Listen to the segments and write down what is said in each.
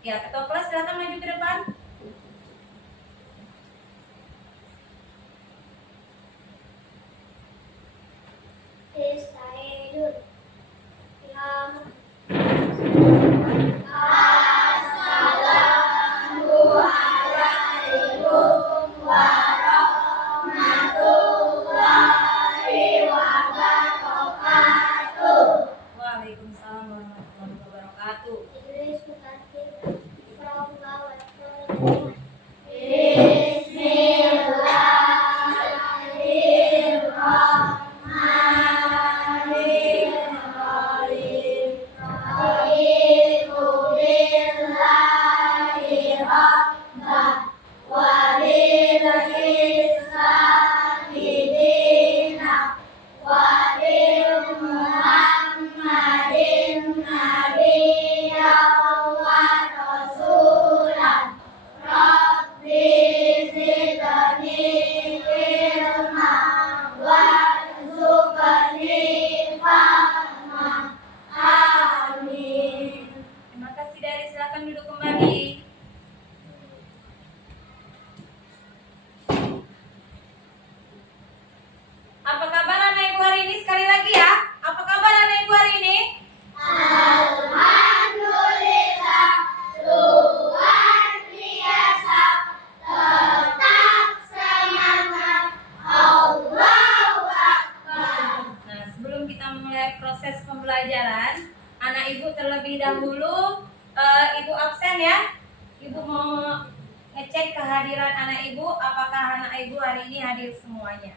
Ya, ketua kelas silakan maju ke depan. Waalaikumsalam warahmatullahi wabarakatuh. Terima kasih dari, silakan duduk kembali. Apa kabar anak ibu hari ini? Sekali lagi ya. Apa kabar anak ibu hari ini? Alhamdulillah, luar biasa, tetap semangat, Allahu Akbar. Nah, sebelum kita memulai proses pembelajaran, anak ibu terlebih dahulu ibu absen ya. Ibu mau ngecek kehadiran anak ibu, apakah anak ibu hari ini hadir semuanya.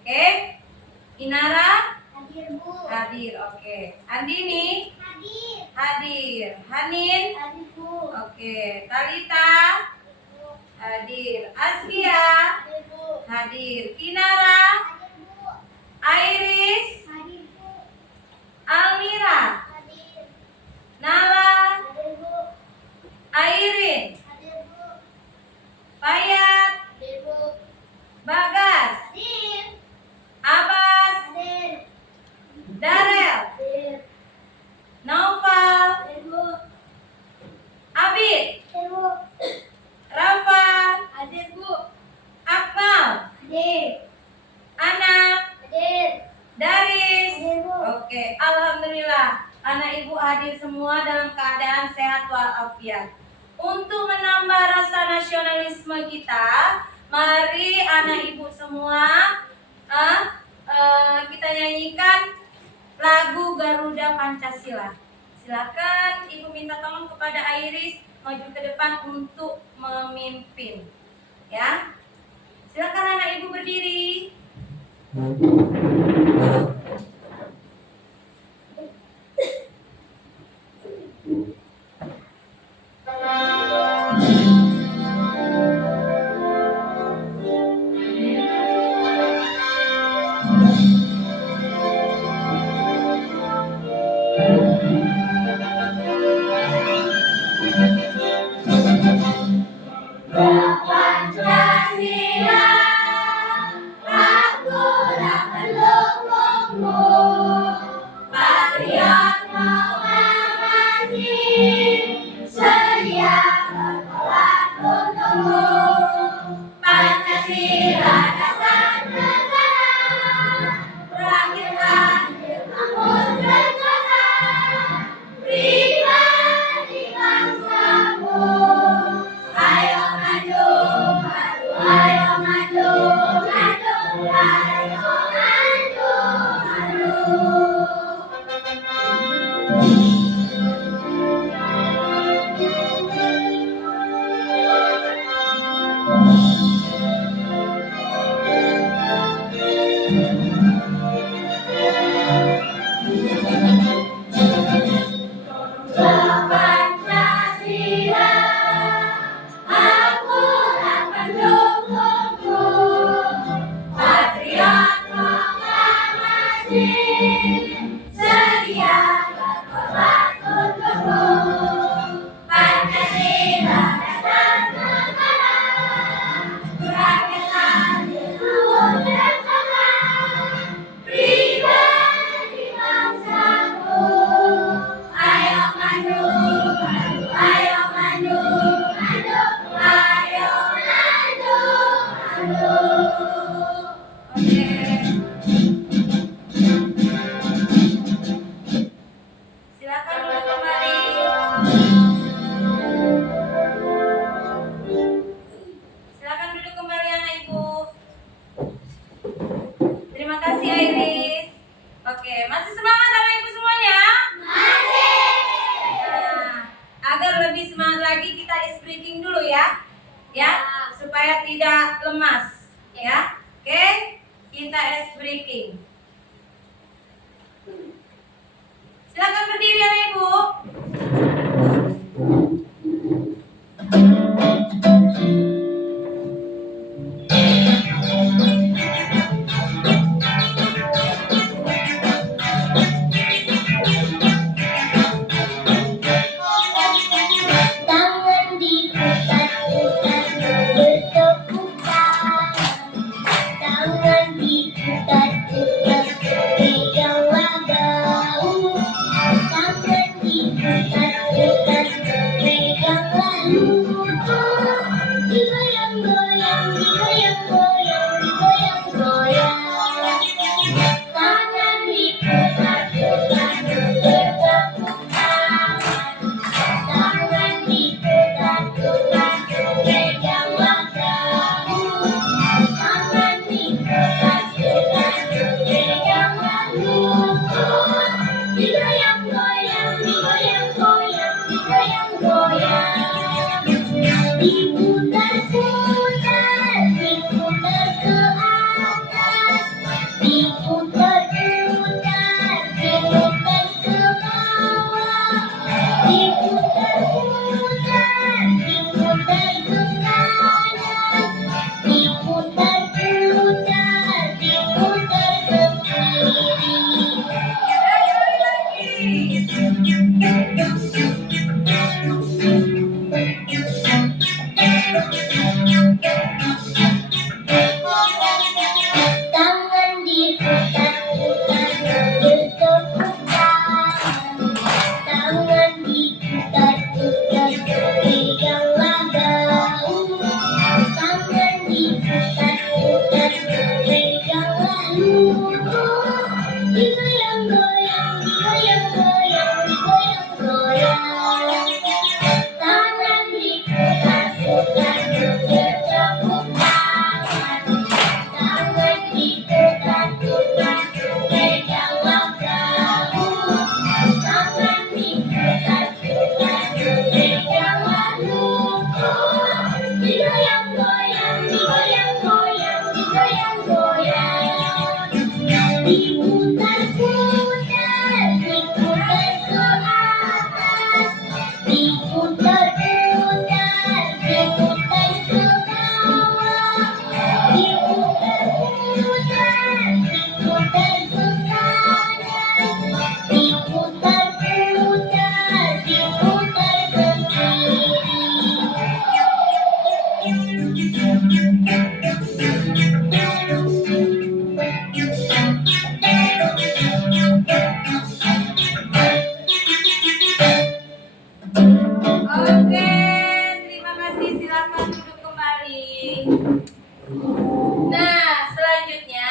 Oke? Inara? Hadir, Bu. Hadir, oke. Andini? Hadir. Hadir. Hanin? Hadir, Bu. Oke. Talita? Hadir. Askia? Hadir, Bu. Hadir. Kinara? Hadir, Bu. Iris? Hadir, Bu. Almira? Hadir. Nala? Hadir, Bu. Airin? Hadir, Bu. Fayat? Hadir, Bu. Bagas? Hadir. Abbas? Hadir. Darel? Hadir. Naufal? Hadir, Bu. Abid? Hadir, Bu. Rafa? Hadir, Bu. Akmal? Hadir. Anak? Hadir. Daris? Hadir, Bu. Oke, alhamdulillah anak ibu hadir semua dalam keadaan sehat walafiat. Untuk menambah rasa nasionalisme kita, mari anak ibu semua kita nyanyikan lagu Garuda Pancasila. Silakan ibu minta tolong kepada Iris maju ke depan untuk memimpin. Ya, silakan anak ibu berdiri. Pancasila, aku tak perlu agar lebih semangat lagi kita ice breaking dulu ya. Ya, supaya tidak lemas ya. Oke, kita ice breaking. Silakan berdiri ya Ibu. Tangan diputar-putar bertepuk tangan. Tangan diputar-putar pegang wagamu. Tangan diputar-putar pegang laluku. Digoyang-goyang, digoyang-goyang, digoyang-goyang. Tangan diputar-putar bertepuk tangan. Tangan diputar-putar pegang wagamu. Tangan diputar-putar pegang laluku. Digoyang-goyang, digoyang-goyang, digoyang-goyang. Diputar-putar, diputar ke atas. Diputar-putar, diputar ke bawah. Diputar-putar, diputar ke kanan. Diputar-putar, diputar ke kiri. Tangan diputar-putar bertepuk tangan. Tangan diputar-putar pegang wagamu. Tangan diputar-putar pegang laluku. Digoyang-goyang, digoyang-goyang, digoyang-goyang. Tangan diputar-putar bertepuk tangan. Tangan diputar-putar pegang wagamu. Tangan diputar-putar pegang laluku. Digoyang-goyang, digoyang-goyang, digoyang-goyang. Diputar-putar, diputar ke atas. Diputar-putar, diputar ke bawah. Diputar-putar, diputar ke kanan. Diputar-putar, diputar ke kiri. Oke, terima kasih. Silakan duduk kembali. Nah, selanjutnya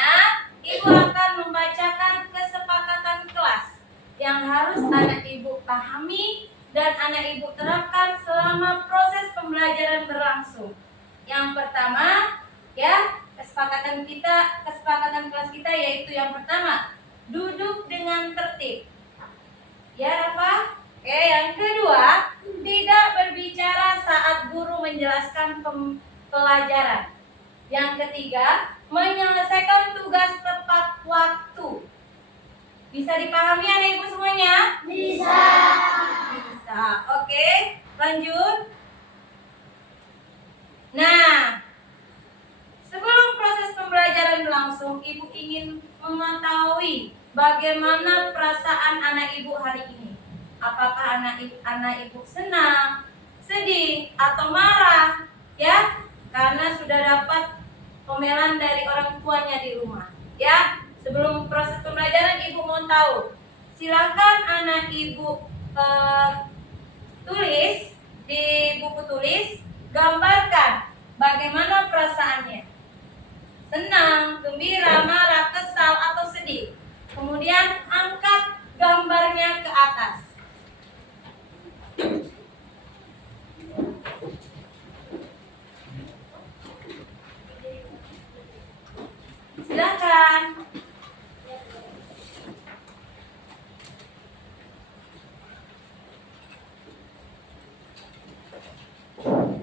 Ibu akan membacakan kesepakatan kelas yang harus anak Ibu pahami dan anak Ibu terapkan selama proses pembelajaran berlangsung. Yang pertama, ya, kesepakatan kelas kita yaitu yang pertama, duduk dengan tertib. Ya, Rafa? Oke, yang kedua, tidak berbicara saat guru menjelaskan pelajaran. Yang ketiga, menyelesaikan tugas tepat waktu. Bisa dipahami anak Ibu semuanya? Bisa. Bisa. Oke, lanjut. Nah, sebelum proses pembelajaran berlangsung, Ibu ingin mengetahui bagaimana perasaan anak Ibu hari ini. Apakah anak Ibu senang, sedih, atau marah? Ya, karena sudah dapat omelan dari orang tuanya di rumah. Ya, sebelum proses pembelajaran Ibu mau tahu. Silakan anak Ibu tulis di buku tulis, gambarkan bagaimana perasaannya. Senang, gembira, marah, kesal, atau sedih. Kemudian angkat gambarnya ke atas. Silakan. Sudah?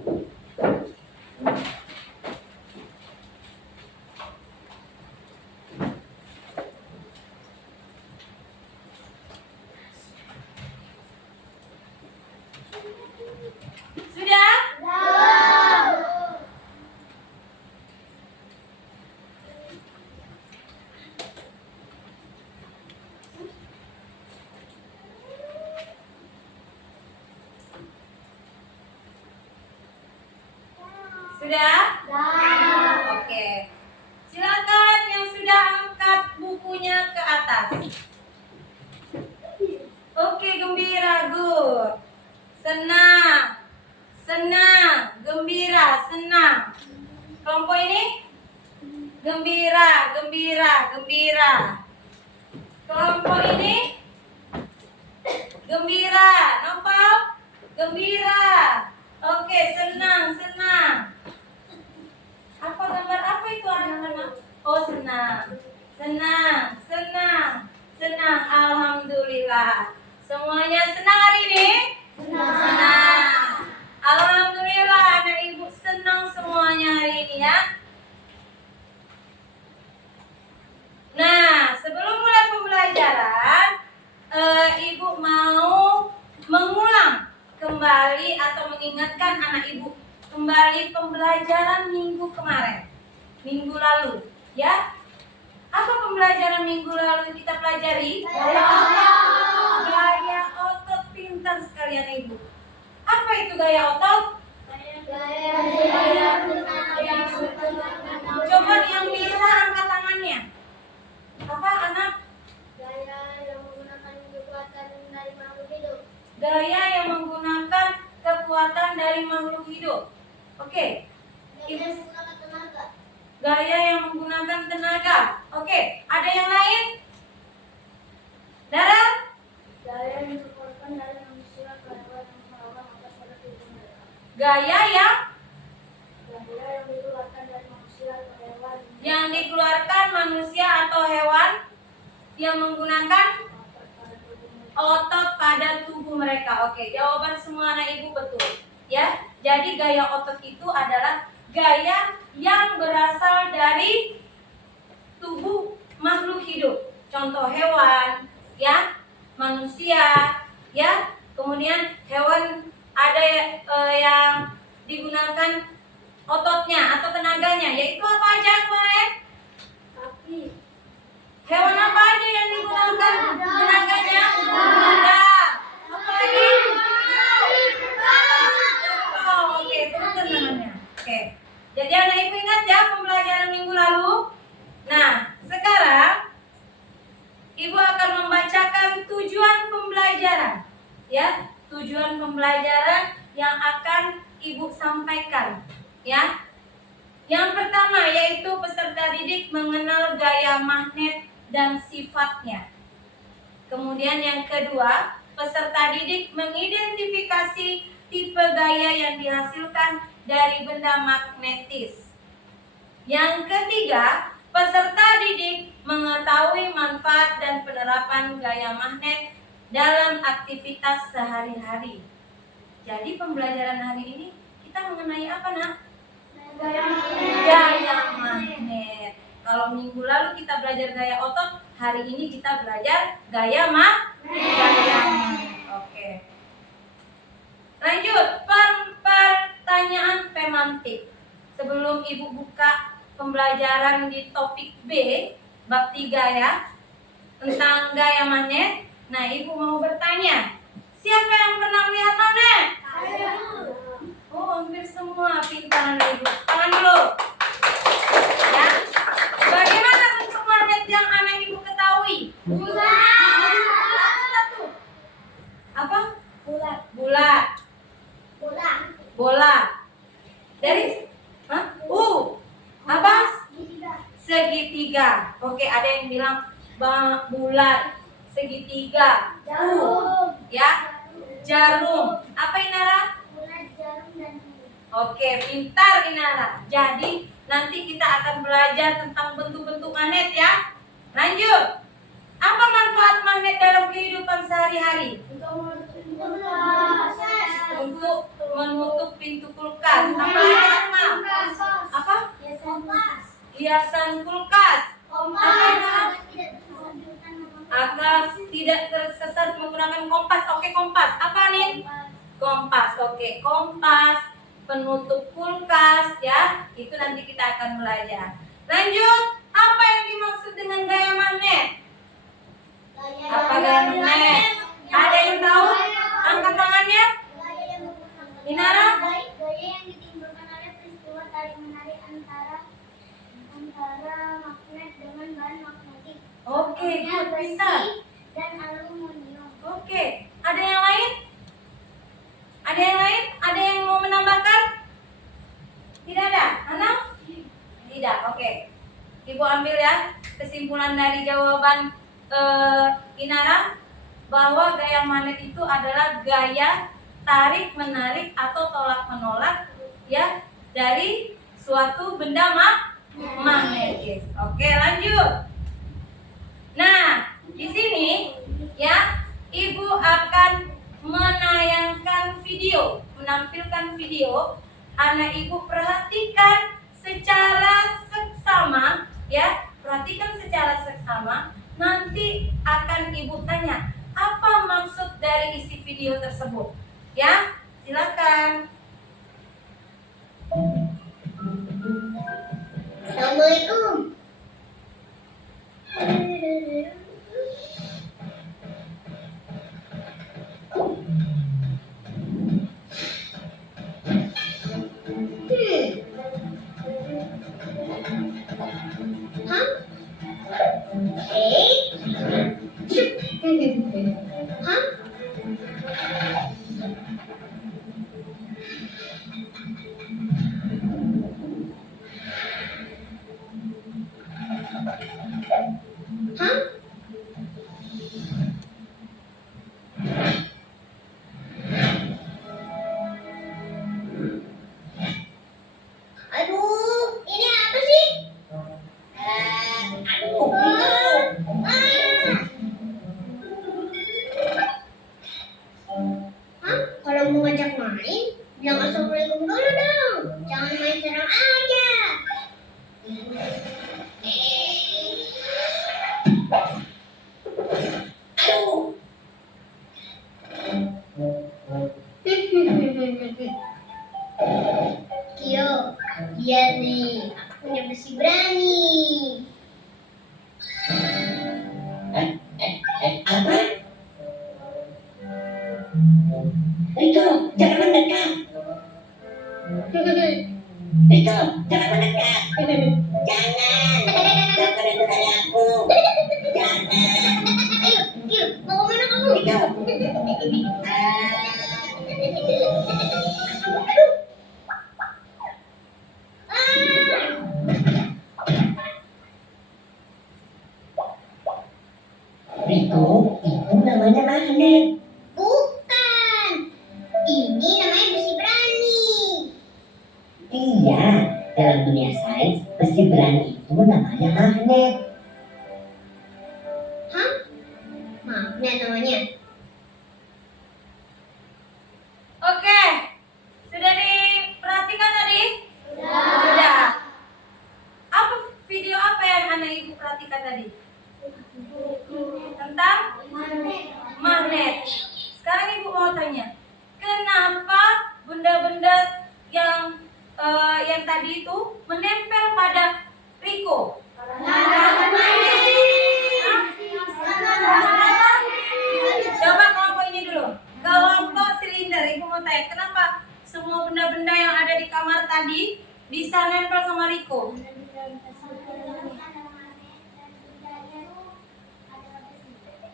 Sudah? Oke. Silakan yang sudah angkat bukunya ke atas. Oke, gembira, good. Senang. Senang, gembira, senang. Kelompok ini? Gembira, gembira, gembira. Kelompok ini? Gembira. Novel? Gembira. Oke, senang, senang. Apa gambar apa itu anak-anak? Oh, senang. Senang, senang, senang. Alhamdulillah. Semuanya senang hari ini? Senang. Alhamdulillah anak ibu senang semuanya hari ini ya. Nah, sebelum mulai pembelajaran, ibu mau mengulang kembali atau mengingatkan anak ibu kembali pembelajaran minggu kemarin, minggu lalu, ya. Apa pembelajaran minggu lalu kita pelajari? Gaya otot. Pintar sekalian ibu. Apa itu gaya otot? Coba yang bisa angkat tangannya. Apa anak? Gaya yang menggunakan kekuatan dari makhluk hidup. Gaya yang menggunakan kekuatan dari makhluk hidup. Oke. Gaya yang menggunakan tenaga. Gaya yang menggunakan tenaga. Oke. Ada yang lain? Dara? Gaya yang dikeluarkan dari manusia ke hewan yang melawan atas pada tubuh mereka. Gaya yang Dikeluarkan dari manusia ke hewan dikeluarkan manusia atau hewan yang menggunakan otot pada tubuh mereka. Oke, jawaban semua anak ibu betul. Ya, jadi gaya otot itu adalah gaya yang berasal dari tubuh makhluk hidup. Contoh hewan, ya, manusia, ya. Kemudian hewan ada yang digunakan ototnya atau tenaganya, yaitu apa aja kemarin? kaki. Hewan apa aja yang digunakan tenaganya? Kuda. Apa lagi? Oh, oke, turun tangannya. Oke. Jadi anak ibu ingat ya pembelajaran minggu lalu. Nah, sekarang ibu akan membacakan tujuan pembelajaran. Ya, tujuan pembelajaran yang akan ibu sampaikan. Ya. Yang pertama yaitu peserta didik mengenal gaya magnet dan sifatnya. Kemudian yang kedua, peserta didik mengidentifikasi tipe gaya yang dihasilkan dari benda magnetis. Yang ketiga, peserta didik mengetahui manfaat dan penerapan gaya magnet dalam aktivitas sehari-hari. Jadi pembelajaran hari ini kita mengenai apa, Nak? Gaya magnet. Kalau minggu lalu kita belajar gaya otot, hari ini kita belajar gaya magnet. Oke. Lanjut, pertanyaan pemantik. Sebelum ibu buka pembelajaran di topik B, bab 3 ya, tentang gaya magnet. Nah, ibu mau bertanya, siapa yang pernah melihat magnet? Oh, hampir semua pintar ibu. Tangan dulu. Ya. Bagaimana bentuk magnet yang anak ibu ketahui? Satu. Apa? Bulat. Bola. Dari? Hah? Apa? Segitiga. Oke, ada yang bilang bulat. Segitiga. Ya. Jarum. Apa Inara? Oke, pintar Inara. Jadi nanti kita akan belajar tentang bentuk-bentuk magnet ya. Lanjut. Apa manfaat magnet dalam kehidupan sehari-hari? untuk menutup pintu kulkas. Apa lagi Asma? Apa? Hiasan kulkas. Agar tidak tersesat menggunakan kompas. Oke, kompas. Apa nih? Kompas. Oke, kompas, penutup kulkas ya. Itu nanti kita akan belajar. Lanjut, apa yang dimaksud dengan gaya magnet? Apa gaya magnet? Ada yang tahu? Angkat tangannya. Inara? Gaya yang ditimbulkan oleh peristiwa tarik menarik antara magnet dengan bahan magnetik. Oke, good, pintar. Dan aluminium. Oke, ada yang lain? Ada yang lain? Ada yang mau menambahkan? Tidak ada? Ana? Tidak, oke. Ibu ambil ya kesimpulan dari jawaban Inara bahwa gaya magnet itu adalah gaya tarik menarik atau tolak menolak ya dari suatu benda magnetis. Oke, lanjut. Nah, di sini ya Ibu akan menayangkan video, menampilkan video. Anak Ibu perhatikan secara seksama ya, perhatikan secara seksama. Nanti akan Ibu tanya apa maksud dari isi video tersebut. Ya, silakan. Assalamualaikum. Aduh, ini apa sih? Aduh. Kalau mau ngajak main, bilang assalamualaikum dulu dong. Jangan main serang aja. Aduh. Kyo, lihat nih, aku punya besi berani. Apa? Riko, jangan mendekat. Riko, jangan mendekat. Jangan. Jangan mendekati aku. Jangan. Ayo, Kyo, mau kemana kamu? Riko. Aduh. Riko, itu namanya magnet. Bukan. Ini namanya besi berani. Iya, dalam dunia sains, besi berani itu namanya magnet. Hah? Magnet namanya? Oke, sudah diperhatikan tadi? Sudah. Apa video apa yang anak Ibu perhatikan tadi? Tentang magnet. Sekarang Ibu mau tanya, kenapa benda-benda yang tadi itu menempel pada Riko? Coba kelompok ini dulu. Kelompok silinder. Ibu mau tanya, kenapa semua benda-benda yang ada di kamar tadi bisa nempel sama Riko?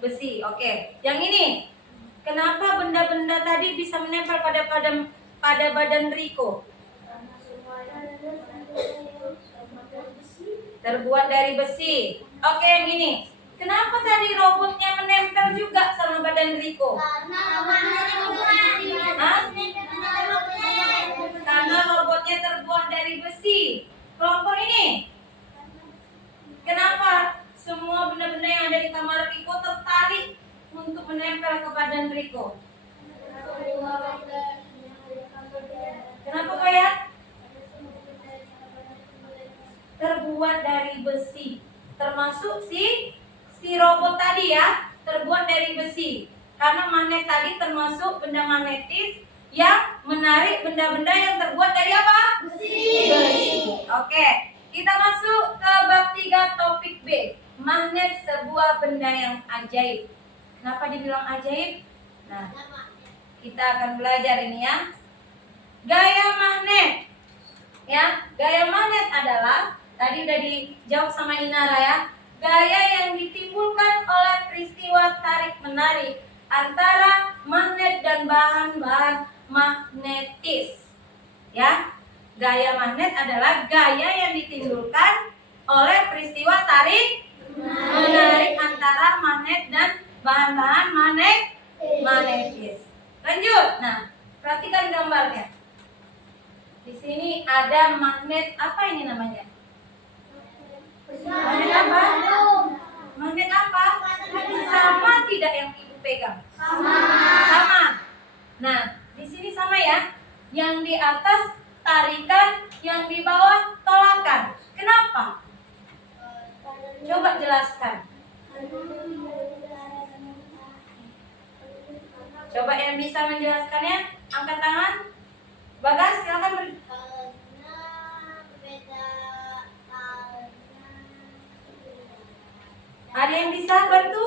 Besi, oke. Yang ini, kenapa benda-benda tadi bisa menempel pada badan Riko? Terbuat dari besi. Oke, yang ini, kenapa tadi robotnya menempel juga sama badan Riko? Hah? Karena robotnya terbuat dari besi. Kelompok ini, kenapa semua benda-benda yang ada di kamar Riko tertarik untuk menempel ke badan Riko? besi. Termasuk si robot tadi ya, terbuat dari besi. Karena magnet tadi termasuk benda magnetis yang menarik benda-benda yang terbuat dari apa? Besi. Oke, kita masuk ke bab 3 topik B. Magnet sebuah benda yang ajaib. Kenapa dibilang ajaib? Nah, kita akan belajar ini ya. Gaya magnet. Ya, gaya magnet adalah tadi udah dijawab sama Inara ya. Gaya yang ditimbulkan oleh peristiwa tarik-menarik antara magnet dan bahan-bahan magnetis. Ya. Gaya magnet adalah gaya yang ditimbulkan oleh peristiwa tarik-menarik antara magnet dan bahan-bahan magnetis. Lanjut. Nah, perhatikan gambarnya. Di sini ada magnet apa ini namanya? Magnet apa? Magnet apa? Sama tidak yang ibu pegang? Sama. Nah, di sini sama ya. Yang di atas tarikan, yang di bawah tolakan. Kenapa? Coba jelaskan. Coba yang bisa menjelaskannya, angkat tangan. Bagas, silakan. Karena beda Ada yang bisa bantu?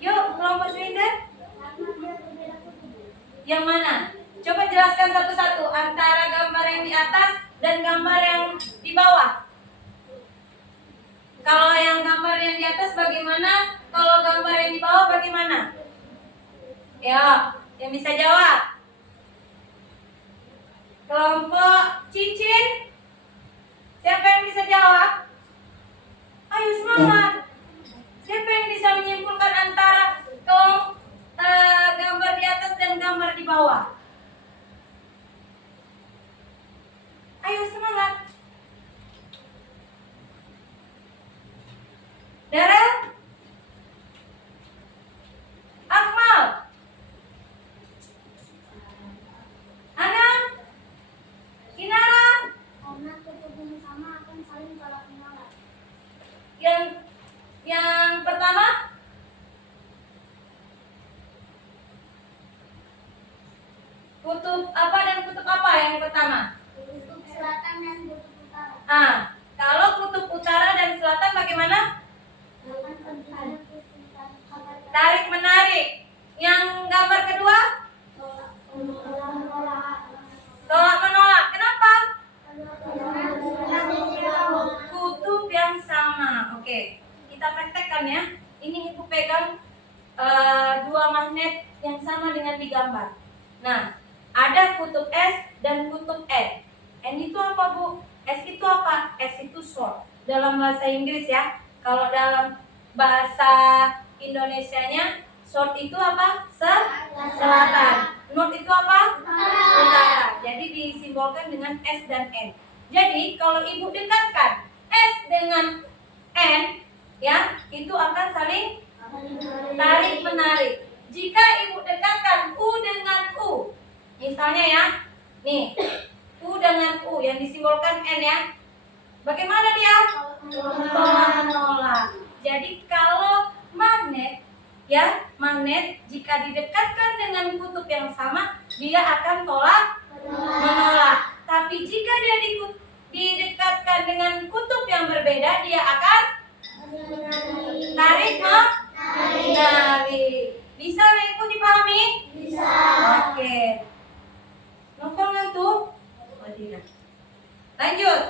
Yuk, kelompok silinder. Yang mana? Coba jelaskan satu-satu antara gambar yang di atas dan gambar yang di bawah. Kalau yang gambar yang di atas bagaimana? Kalau gambar yang di bawah bagaimana? Ya, yang bisa jawab. Kelompok cincin. Siapa yang bisa jawab? Ayo semangat. Siapa yang bisa menyimpulkan antara gambar di atas dan gambar di bawah? Ayo semangat. Darel? Akmal? Anam? Inara? karena kutub yang sama akan saling tolak menolak. Yang pertama? Kutub apa dan kutub apa yang pertama? Kutub selatan dan kutub utara. Ah, kalau kutub utara dan selatan bagaimana? Tarik menarik. Yang gambar kedua? Tolak menolak. Kenapa? Kutub yang sama. Oke, kita praktekkan ya. Ini ibu pegang dua magnet yang sama dengan digambar. Nah, ada kutub S dan kutub N. N itu apa, Bu? S itu apa? S itu short. Dalam bahasa Inggris ya. Kalau dalam bahasa Indonesianya, short itu apa? Selatan. North itu apa? Utara. Jadi disimbolkan dengan S dan N. Jadi kalau ibu dekatkan S dengan N, ya, itu akan saling tarik menarik. Jika ibu dekatkan U dengan U, misalnya ya, nih, U dengan U yang disimbolkan N ya, bagaimana dia? Tolak menolak. Jadi kalau magnet, ya, magnet jika didekatkan dengan kutub yang sama, dia akan tolak menolak. Tapi jika dia didekatkan dengan kutub yang berbeda, dia akan tarik menarik. Bisa nggak Ibu dipahami? Bisa. Oke. Novel nggak itu? Oh, tidak. Lanjut.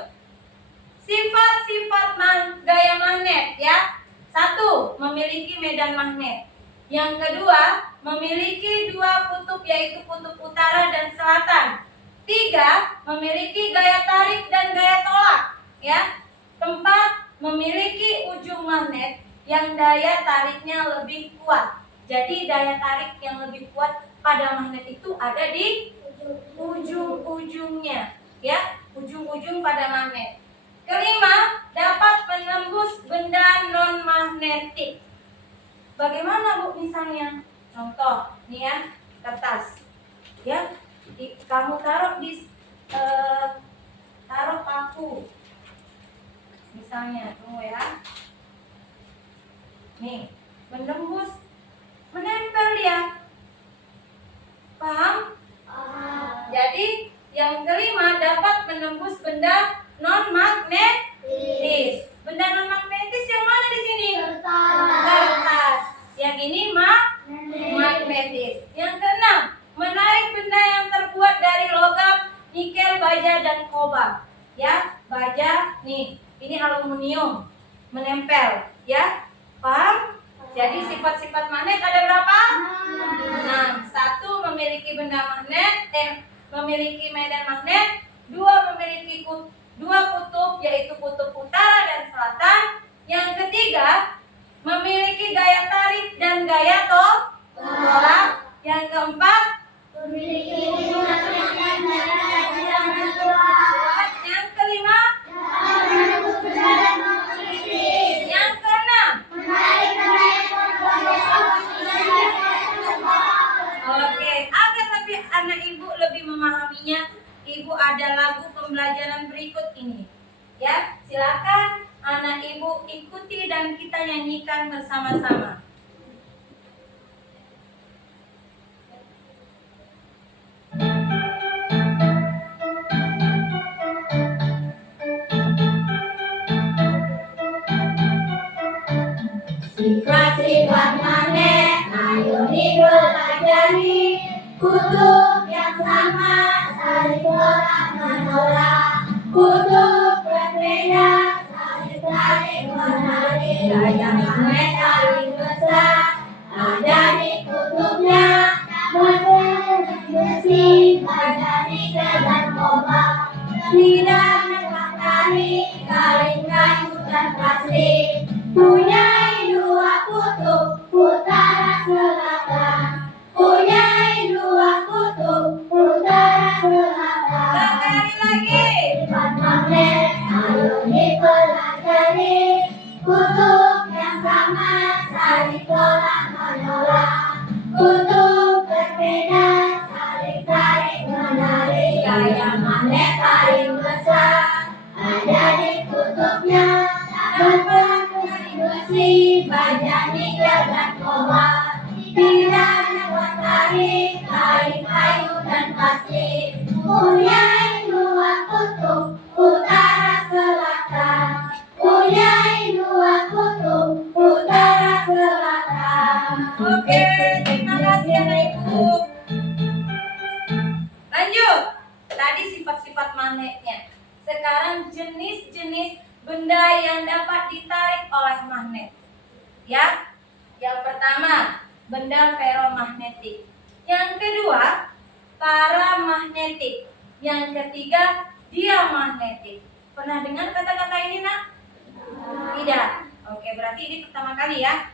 Sifat-sifat gaya magnet ya. 1. Memiliki medan magnet. Yang kedua, memiliki dua kutub yaitu kutub utara dan selatan. 3. Memiliki gaya tarik dan gaya tolak ya. 4. Memiliki ujung magnet yang daya tariknya lebih kuat. Jadi daya tarik yang lebih kuat pada magnet itu ada di ujung-ujungnya ya, ujung-ujung pada magnet. 5. Dapat menembus benda non magnetik. Bagaimana Bu misalnya? Contoh nih ya, kertas. Ya, kamu taruh di taruh paku. Misalnya, tunggu ya. Nih, menembus, menempel dia. Paham? Jadi yang kelima dapat menembus benda non magnetis. Benda non magnetis yang mana di sini? Kertas. Yang ini magnetis. Yang keenam, menarik benda yang terbuat dari logam, nikel, baja dan kobalt. Ya, baja nih, ini aluminium, menempel, ya. Paham? Jadi sifat-sifat magnet ada berapa? 6. 1 memiliki benda magnet, memiliki medan magnet. 2 memiliki dua kutub, yaitu kutub utara dan selatan. Yang ketiga memiliki gaya tarik dan gaya tolak. Yang keempat memiliki yang kelima yang keenam. Oke, agar lebih anak ibu lebih memahaminya, ibu ada lagu pembelajaran berikut ini. Ya, silakan anak ibu ikuti dan kita nyanyikan bersama-sama. Sifat-sifat magnet, ayo dipelajari. Kutub yang sama, saling tolak menolak. Kutub berbeda, saling tarik menarik. Gaya magnet paling besar ada di kutubnya. Magnet besi, baja nikel dan kobalt. Tidak matahari, kain kayu dan plastik. Punyai dua kutub, utara selatan. Punyai dua kutub, utara selatan. Sekali lagi. Sifat magnet, ayo dipelajari. Kutub yang sama, saling tolak menolak. Kutub berbeda, saling tarik menarik. Gaya magnet paling besar ada di kutubnya. Dapat dari besi, baja nikel dan kobalt. Tidak dapat tarik, kain kayu dan plastik. Punyai dua kutub, utara selatan. Punyai dua kutub, utara selatan. Oke, terima kasih anak ibu. Lanjut. Tadi sifat-sifat magnetnya. Sekarang jenis-jenis benda yang dapat ditarik oleh magnet. Ya. Yang pertama, benda ferromagnetik. Yang kedua, paramagnetik. Yang ketiga, diamagnetik. Pernah dengar kata-kata ini, Nak? Tidak. Oke, berarti ini pertama kali ya.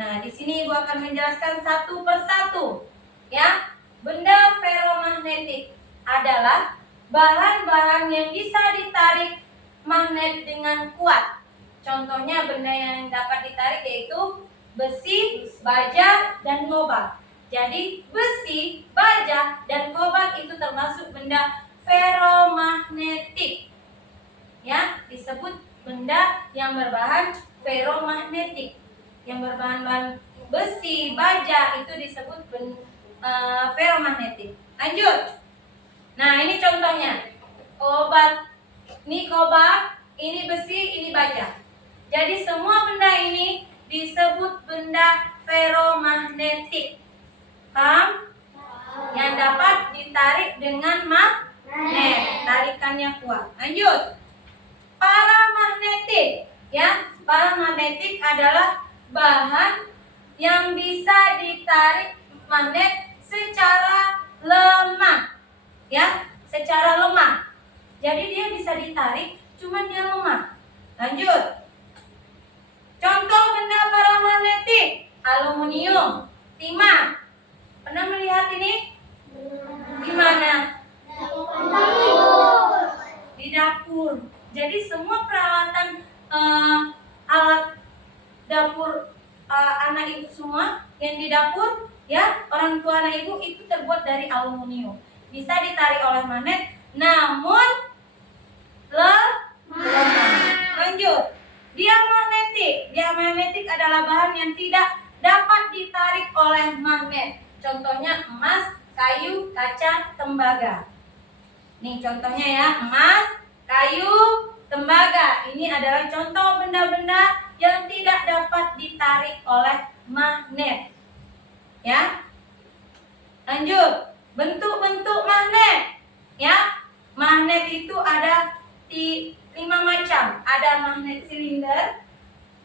Nah, di sini Ibu akan menjelaskan satu persatu. Ya. Benda ferromagnetik adalah bahan-bahan yang bisa ditarik magnet dengan kuat. Contohnya benda yang dapat ditarik yaitu besi, baja, dan kobalt. Jadi besi, baja, dan kobalt itu termasuk benda ferromagnetik. Ya, disebut benda yang berbahan ferromagnetik. Yang berbahan besi, baja itu disebut ferromagnetik. Lanjut. Nah, ini contohnya. Kobalt. Ini kobalt, ini besi, ini baja. Jadi semua benda ini disebut benda ferromagnetik. Paham? Yang dapat ditarik dengan magnet. Tarikannya kuat. Lanjut. Paramagnetik. Ya, paramagnetik adalah bahan yang bisa ditarik magnet secara lemah. Ya, secara lemah. Jadi dia bisa ditarik, cuman dia lemah. Lanjut. Contoh benda paramagnetik, aluminium, timah. Pernah melihat ini? Di mana? Di dapur. Jadi semua peralatan alat dapur anak ibu semua yang di dapur, ya, orang tua anak ibu itu terbuat dari aluminium. Bisa ditarik oleh magnet, namun lemah. Diamagnetik. Diamagnetik adalah bahan yang tidak dapat ditarik oleh magnet. Contohnya emas, kayu, kaca, tembaga. Nih contohnya ya, emas, kayu, tembaga. Ini adalah contoh benda-benda yang tidak dapat ditarik oleh magnet. Ya. Lanjut. Bentuk-bentuk magnet. Ya. Magnet itu ada 5 macam. Ada magnet silinder,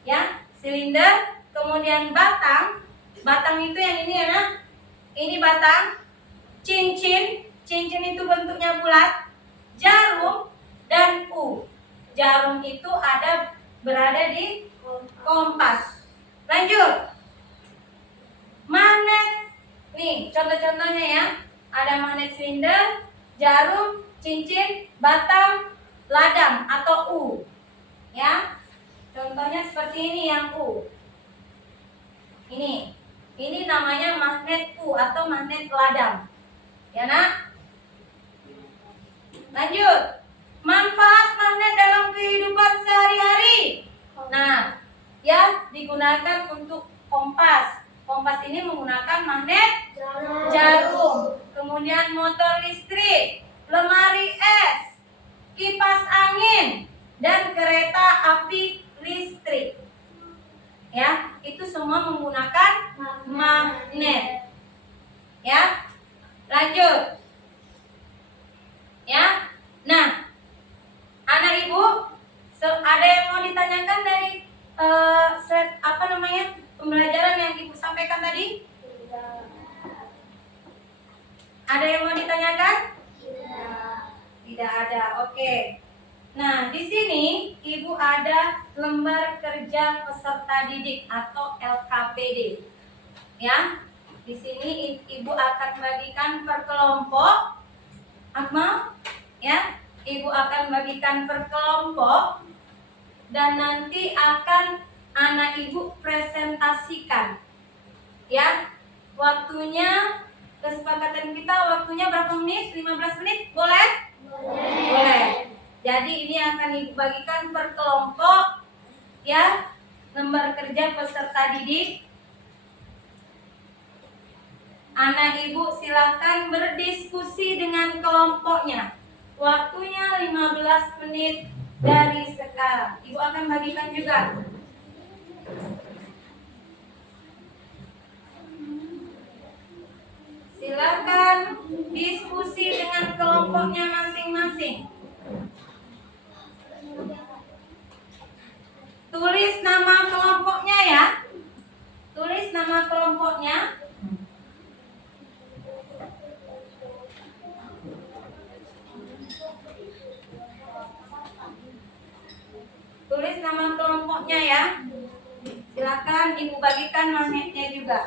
ya, silinder, kemudian batang. Batang itu yang ini ya, nah. Ini batang. Cincin. Cincin itu bentuknya bulat. Jarum dan jarum itu berada di kompas. Lanjut. Magnet. Nih, contoh-contohnya ya. Ada magnet silinder, jarum, cincin, batang, ladang atau ya. Contohnya seperti ini yang Ini namanya magnet atau magnet ladang. Ya, nak? Lanjut. Manfaat magnet dalam kehidupan sehari-hari. Nah, ya digunakan untuk kompas. Kompas ini menggunakan magnet jarum. Kemudian motor listrik, lemari es, kipas angin, dan kereta api listrik. Ya, itu semua menggunakan magnet. Ya. Lanjut. Ya. Nah, anak ibu, ada yang mau ditanyakan dari pembelajaran yang ibu sampaikan tadi? Ada yang mau ditanyakan? Tidak ada. Oke. Nah, di sini ibu ada lembar kerja peserta didik atau LKPD. Ya. Di sini ibu akan bagikan per kelompok. Akmal, ya. Ibu akan bagikan per kelompok dan nanti akan anak ibu presentasikan. Ya. Waktunya, kesepakatan kita waktunya berapa menit? 15 menit? Boleh? Boleh. Jadi ini akan ibu bagikan per kelompok, ya. Lembar kerja peserta didik. Anak ibu silakan berdiskusi dengan kelompoknya. Waktunya 15 menit dari sekarang. Ibu akan bagikan juga. Silakan diskusi dengan kelompoknya masing-masing. Tulis nama kelompoknya ya. Tulis nama kelompoknya. Tulis nama kelompoknya ya. Silakan ibu bagikan magnetnya juga.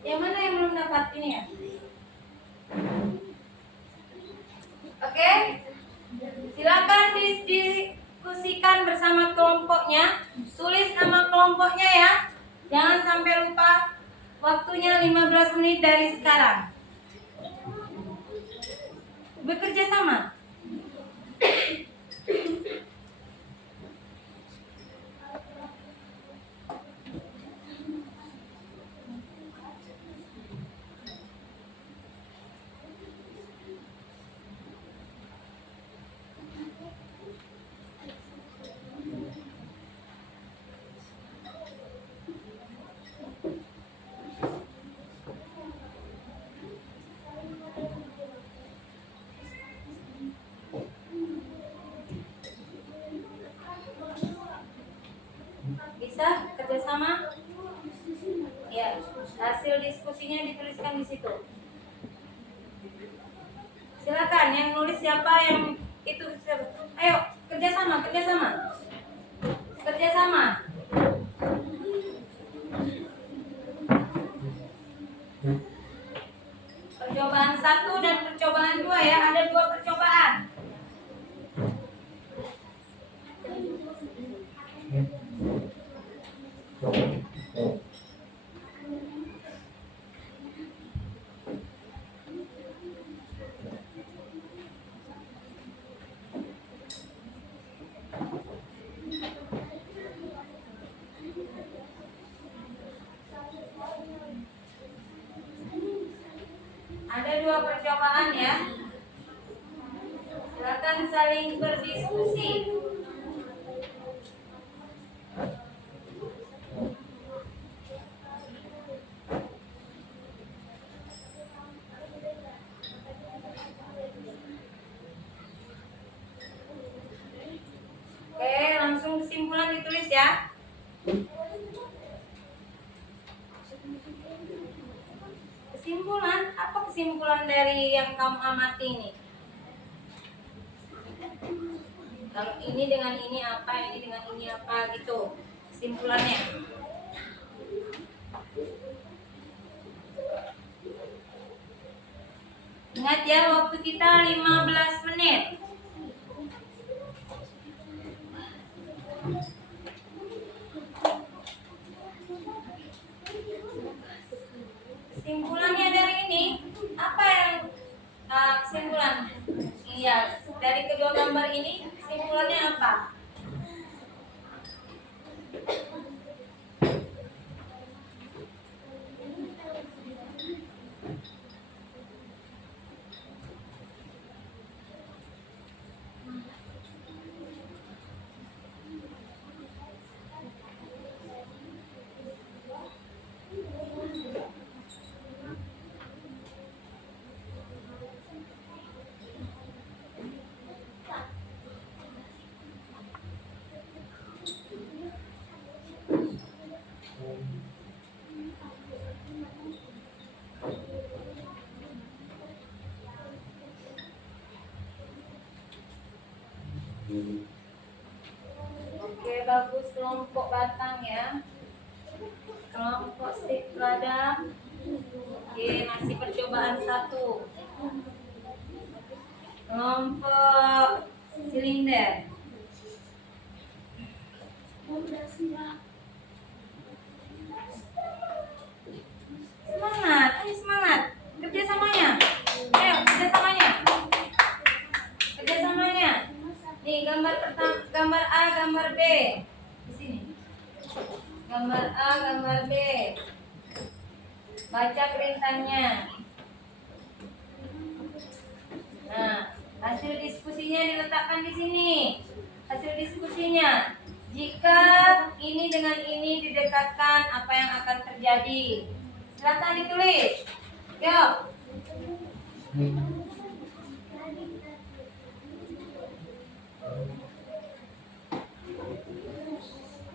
Yang mana yang belum dapat ini ya? Oke. Silakan diskusikan bersama kelompoknya. Tulis nama kelompoknya ya. Jangan sampai lupa. Waktunya 15 menit dari sekarang. Bekerja sama. Bisa kerjasama? Ya, hasil diskusinya dituliskan di situ. Silakan yang nulis siapa yang itu. Ayo kerjasama, kerjasama, kerjasama. 1 dan percobaan 2 ya. Ada 2 percobaan. Ada 2 percobaan ya. Silakan saling berdiskusi. Oke, langsung kesimpulan ditulis ya. Kesimpulan, apa kesimpulan dari yang kamu amati ini? Kalau ini dengan ini apa, ini dengan ini apa gitu. Kesimpulannya. Ingat ya, waktu kita 15 menit. Kesimpulannya dari ini, apa yang kesimpulan? Iya, dari kedua gambar ini kesimpulannya apa? Oke, bagus. Kelompok batang ya. Kelompok stick radang. Oke, masih percobaan 1. Kelompok silinder. Semangat, ayo semangat. Kerjasamanya. Ayo, kerjasamanya. Kerjasamanya. Nih, gambar pertama, gambar A, gambar B. Di sini. Gambar A, gambar B. Baca kerintannya. Nah, hasil diskusinya diletakkan di sini. Hasil diskusinya. Jika ini dengan ini didekatkan, apa yang akan terjadi? Silakan ditulis. Yuk.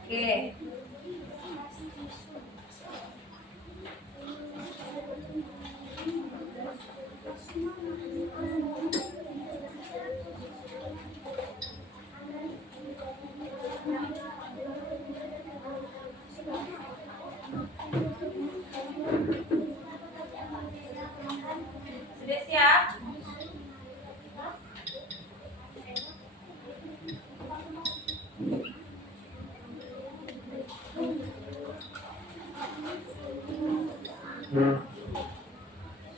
Oke. Sudah siap?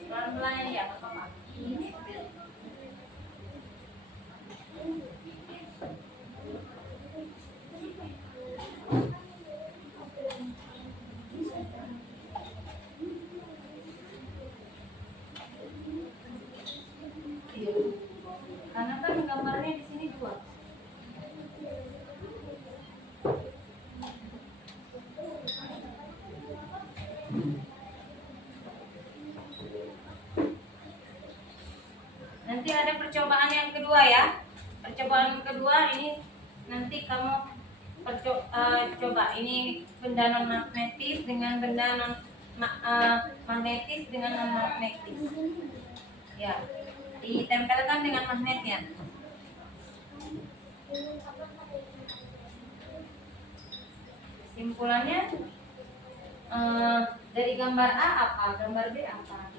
Pelan-pelan ya, nggak apa-apa. Iya. Karena kan gambarnya di sini 2. Nanti ada percobaan yang kedua ya. Percobaan kedua ini nanti kamu coba ini benda non magnetis dengan benda non magnetis dengan non magnetis. Ya, ditempelkan dengan magnetnya. Kesimpulannya dari gambar A apa, gambar B apa?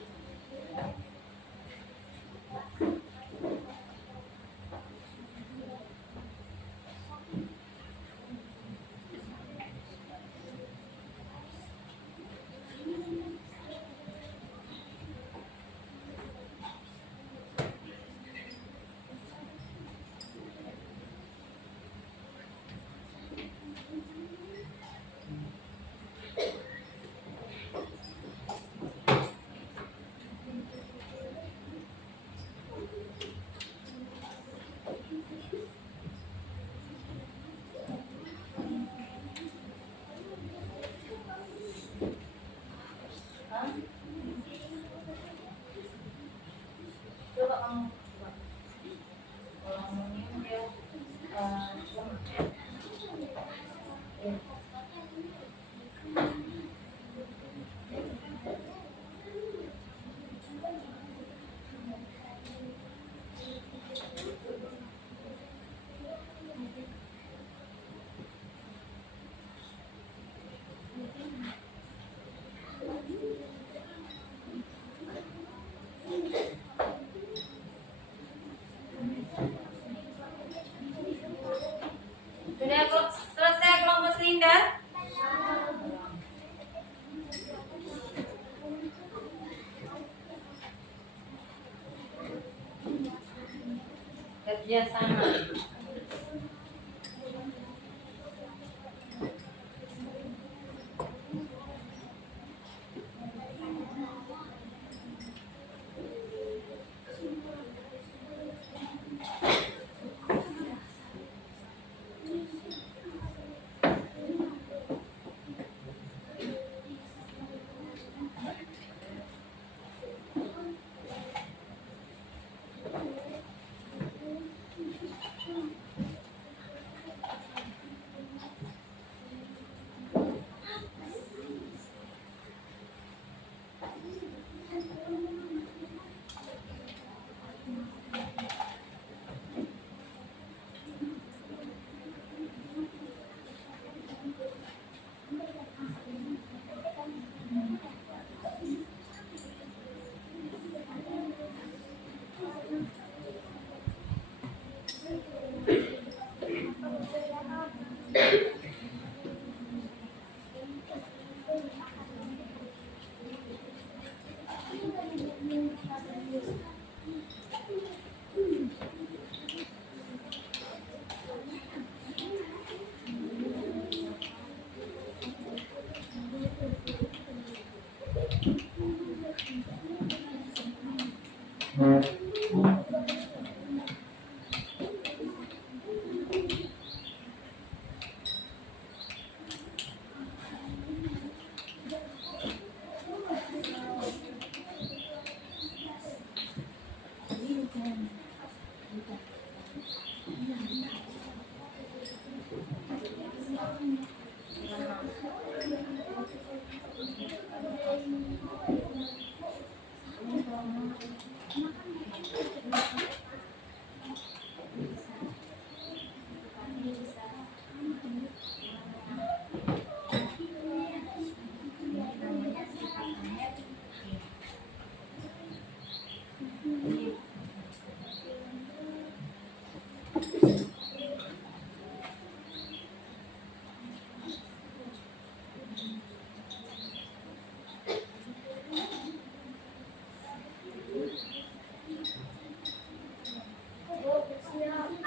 amonium dia lemah ya. Sudah selesai kelompok silinder? Kerja sama.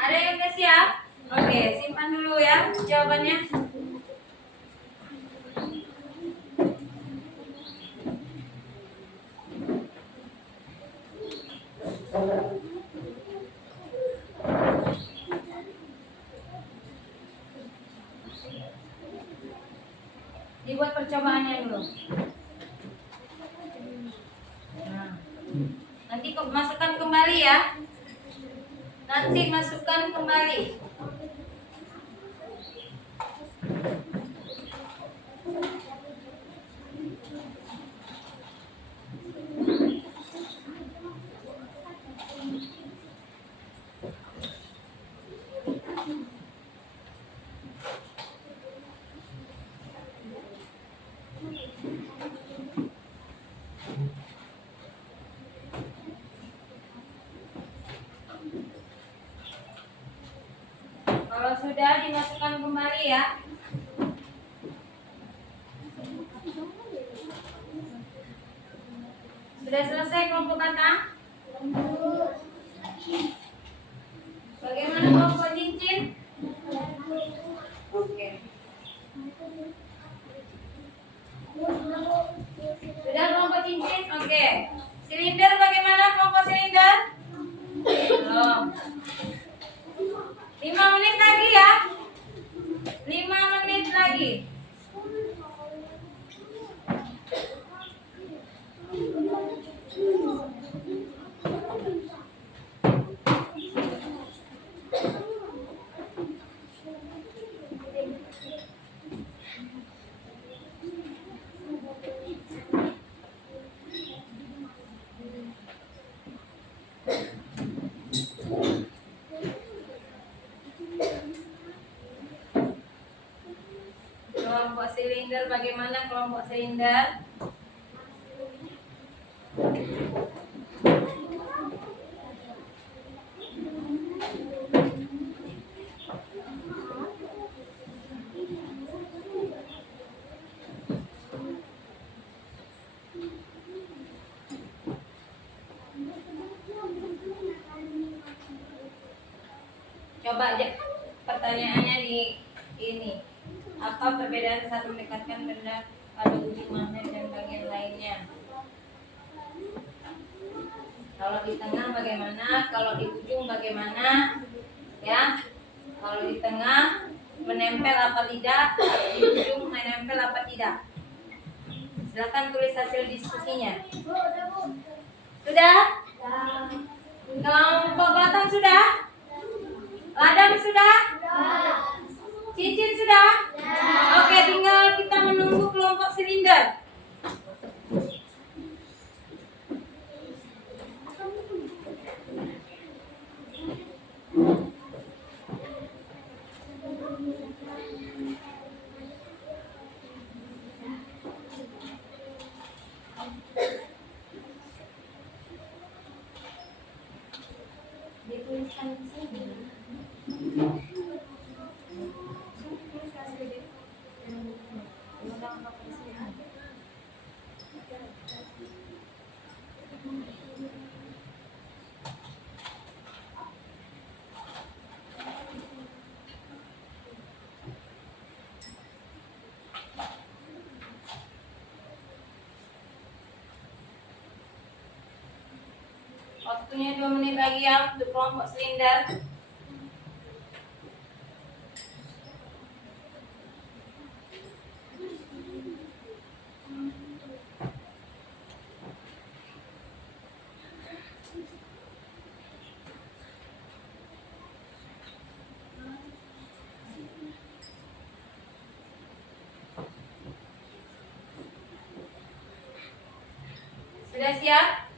Ada yang udah siap? Oke, simpan dulu ya jawabannya. Dibuat percobaannya dulu. Nah, nanti masukkan kembali ya. Nanti masukkan kembali. Kalau sudah dimasukkan kembali ya. Sudah selesai kelompok kata? Bagaimana kelompok cincin? Oke. Sudah kelompok cincin? Oke. Silinder bagaimana kelompok silinder? Belum. 5 menit lagi ya. 5 menit lagi. silinder, bagaimana kelompok silinder? Coba aja pertanyaannya di ini. Apa perbedaan saat mendekatkan benda pada ujung magnet dan bagian lainnya? Kalau di tengah bagaimana? Kalau di ujung bagaimana? Ya. Kalau di tengah menempel apa tidak? Di ujung menempel apa tidak? Silakan tulis hasil diskusinya. Sudah? Kelompok batang sudah? Ladang sudah? Cincin sudah? Oke, tinggal kita menunggu kelompok silinder. Dituliskan di sini. Waktunya 2 menit lagi ya untuk kelompok silinder. Sudah siap?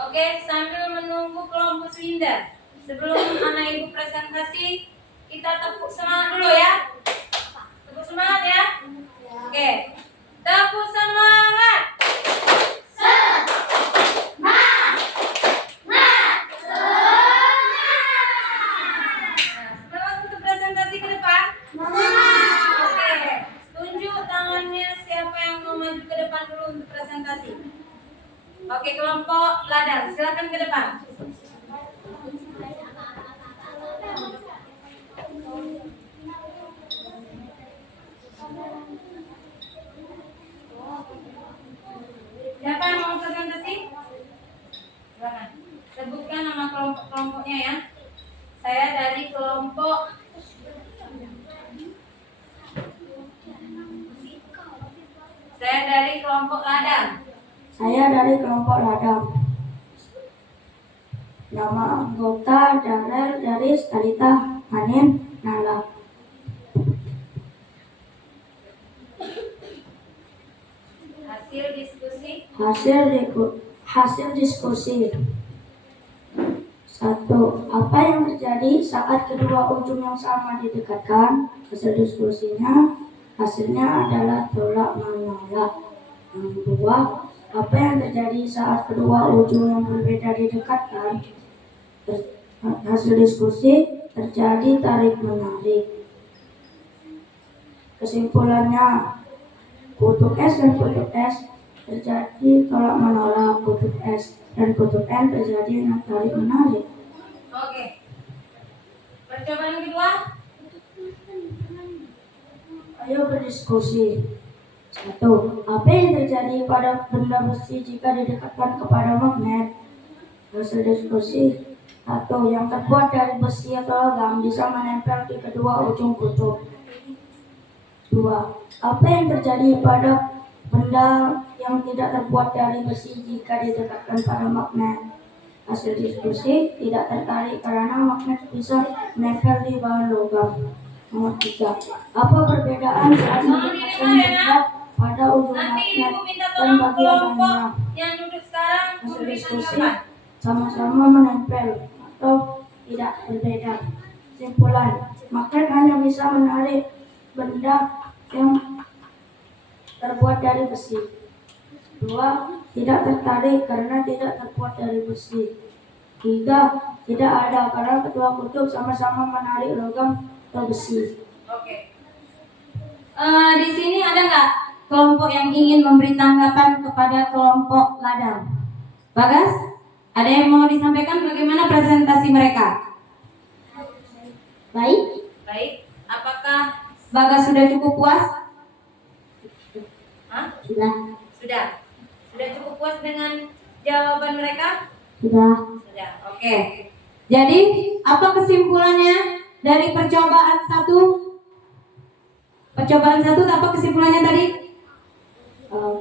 Oke, sambil menunggu kelompok silinder, sebelum anak ibu presentasi, kita tepuk semangat dulu ya. Tepuk semangat ya. Oke, tepuk semangat. Nah, semangat untuk presentasi ke depan. Oke, tunjuk tangannya siapa yang mau maju ke depan dulu untuk presentasi. Oke, kelompok ladang, silakan ke depan. Siapa yang mau presentasi? Silakan. Sebutkan nama kelompok-kelompoknya ya. Saya dari kelompok ladang. Saya dari kelompok ladang. Nama anggota Darel, Daris, Alita, Hanin, Nala. Hasil diskusi. 1. Apa yang terjadi saat kedua ujung yang sama didekatkan? Hasil diskusinya, hasilnya adalah tolak menolak. Yang 2. Apa yang terjadi saat kedua ujung yang berbeda didekatkan? Hasil diskusi, terjadi tarik menarik. Kesimpulannya, kutub S dan kutub S terjadi tolak menolak, kutub S dan kutub N terjadi tarik menarik. Oke. Percobaan kedua. Ayo berdiskusi. 1. Apa yang terjadi pada benda besi jika didekatkan kepada magnet? Hasil diskusi. 1. Yang terbuat dari besi atau logam bisa menempel di kedua ujung kutub. 2. Apa yang terjadi pada benda yang tidak terbuat dari besi jika didekatkan pada magnet? Hasil diskusi, tidak tertarik karena magnet bisa menempel di bahan logam. Nomor 3. Apa perbedaan saat mendekatkan benda pada ujung Nanti magnet ibu minta dan tolong bagian kelompok lainnya? yang duduk sekarang Hasil memberikan diskusi, tanggapan. sama-sama menempel atau tidak berbeda. Kesimpulan, magnet hanya bisa menarik benda yang terbuat dari besi. 2. Tidak tertarik karena tidak terbuat dari besi. 3. Tidak ada karena kedua kutub sama-sama menarik logam atau besi. Oke. Di sini ada nggak kelompok yang ingin memberi tanggapan kepada kelompok ladang? Bagas, ada yang mau disampaikan bagaimana presentasi mereka? Baik. Baik. Apakah Bagas sudah cukup puas? Hah? Sudah. Sudah. Sudah cukup puas dengan jawaban mereka? Sudah. Sudah. Oke. Jadi, apa kesimpulannya dari percobaan 1? Percobaan 1 apa kesimpulannya tadi?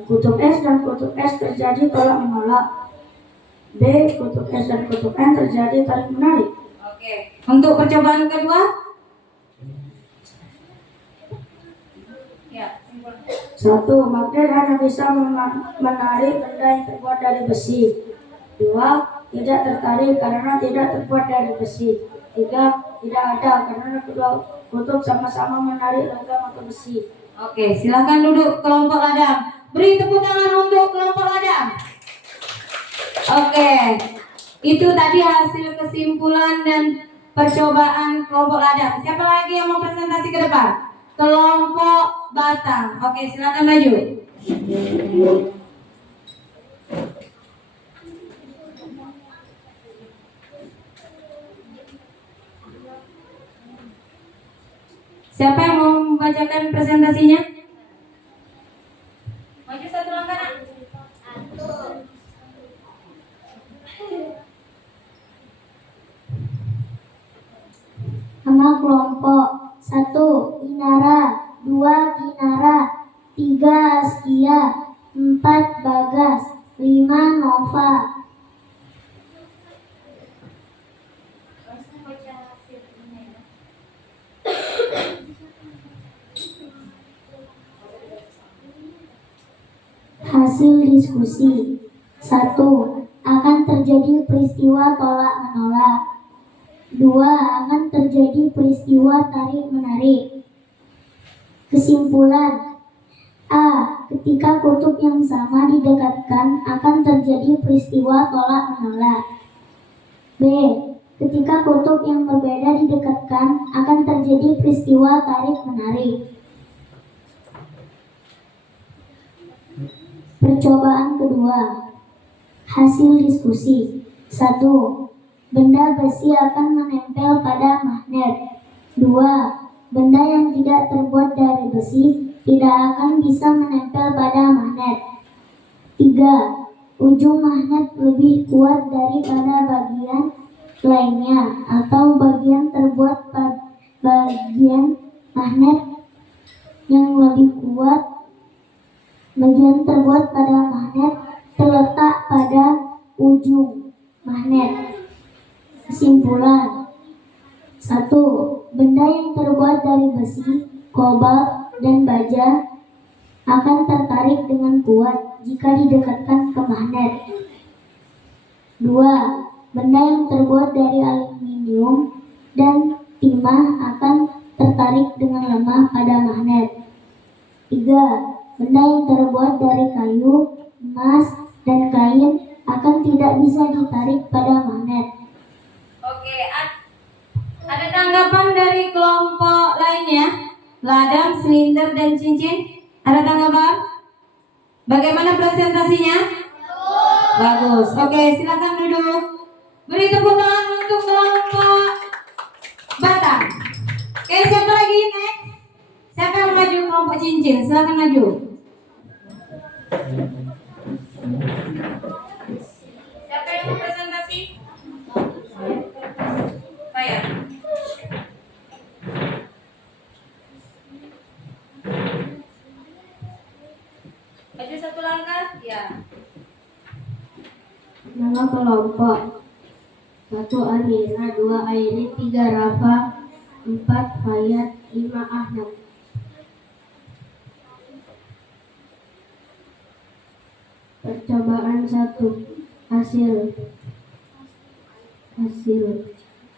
Kutub S dan kutub S terjadi tolak menolak. B. Kutub S dan kutub N terjadi tarik menarik. Oke. Untuk percobaan kedua? Ya, simpulkan. 1. Magnet hanya bisa menarik benda yang terbuat dari besi. 2. Tidak tertarik karena tidak terbuat dari besi. 3. Tidak ada karena kedua kutub sama-sama menarik logam atau besi. Oke, silakan duduk kelompok ladang. Beri tepuk tangan untuk kelompok ladang. Oke, itu tadi hasil kesimpulan dan percobaan kelompok ladang. Siapa lagi yang mau presentasi ke depan? Kelompok batang. Oke, silakan maju. Siapa yang mau membacakan presentasinya? Maju satu langkah, Nak. Nama kelompok 1. Inara, 2. Ginara, 3. Askia, 4. Bagas, 5. Nova. Hasil diskusi. 1. Akan terjadi peristiwa tolak-menolak. 2. Akan terjadi peristiwa tarik-menarik. Kesimpulan. A. Ketika kutub yang sama didekatkan akan terjadi peristiwa tolak-menolak. B. Ketika kutub yang berbeda didekatkan akan terjadi peristiwa tarik-menarik. Percobaan kedua. Hasil diskusi. 1. Benda besi akan menempel pada magnet. 2. Benda yang tidak terbuat dari besi tidak akan bisa menempel pada magnet. 3. Ujung magnet lebih kuat daripada bagian lainnya atau bagian terbuat pada bagian magnet yang lebih kuat. Bagian terbuat pada magnet terletak pada ujung magnet. Kesimpulan. 1. Benda yang terbuat dari besi, kobalt, dan baja akan tertarik dengan kuat jika didekatkan ke magnet. 2. Benda yang terbuat dari aluminium dan timah akan tertarik dengan lemah pada magnet. 3. Benda yang terbuat dari kayu, emas, dan kain akan tidak bisa ditarik pada magnet. Oke, ada tanggapan dari kelompok lainnya? Ladang, silinder, dan cincin. Ada tanggapan? Bagaimana presentasinya? Bagus. Oke, silakan duduk. Beri tepuk tangan untuk kelompok batang. Oke, siapa lagi next? Siapa yang maju kelompok cincin? Silakan maju. Siapa yang mau presentasi? Saya. Maju satu langkah, ya. Nama kelompok. 1. Amira, 2. Airi, 3. Rafa, 4. Fayat, 5. Ahmad. Percobaan 1. Hasil.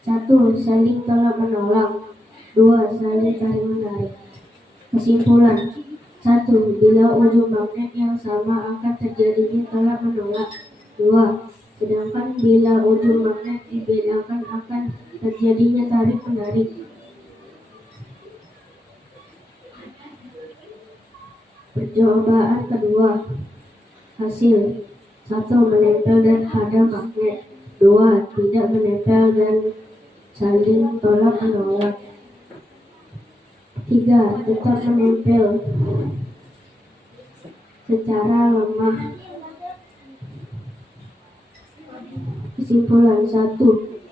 1. Saling tolak menolak. 2. Saling tarik menarik. Kesimpulan. 1. Bila ujung magnet yang sama akan terjadinya tolak menolak. 2. Sedangkan bila ujung magnet dibedakan akan terjadinya tarik menarik. Percobaan kedua. Hasil. 1. Menempel dan pada magnet. 2. Tidak menempel dan saling tolak menolak. 3. Tetap menempel secara lemah. Kesimpulan. 1.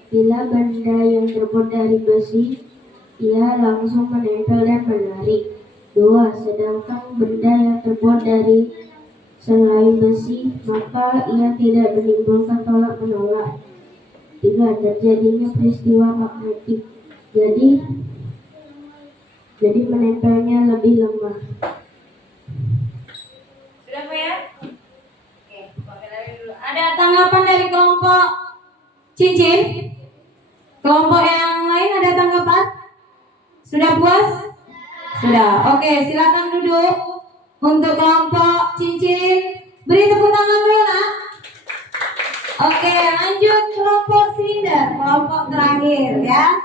Bila benda yang terbuat dari besi, ia langsung menempel dan menarik. 2. Sedangkan benda yang terbuat dari selain besi, maka ia tidak menimbulkan tolak menolak. 3. Terjadinya peristiwa magnetik. Jadi menempelnya lebih lemah. Sudah Pak ya? Oke, pakai lagi dulu. Ada tanggapan dari kelompok cincin? Kelompok yang lain ada tanggapan? Sudah puas? Sudah. Oke, silakan duduk. Untuk kelompok cincin, beri tepuk tangan dulu nak. Oke, lanjut kelompok silinder, kelompok terakhir ya.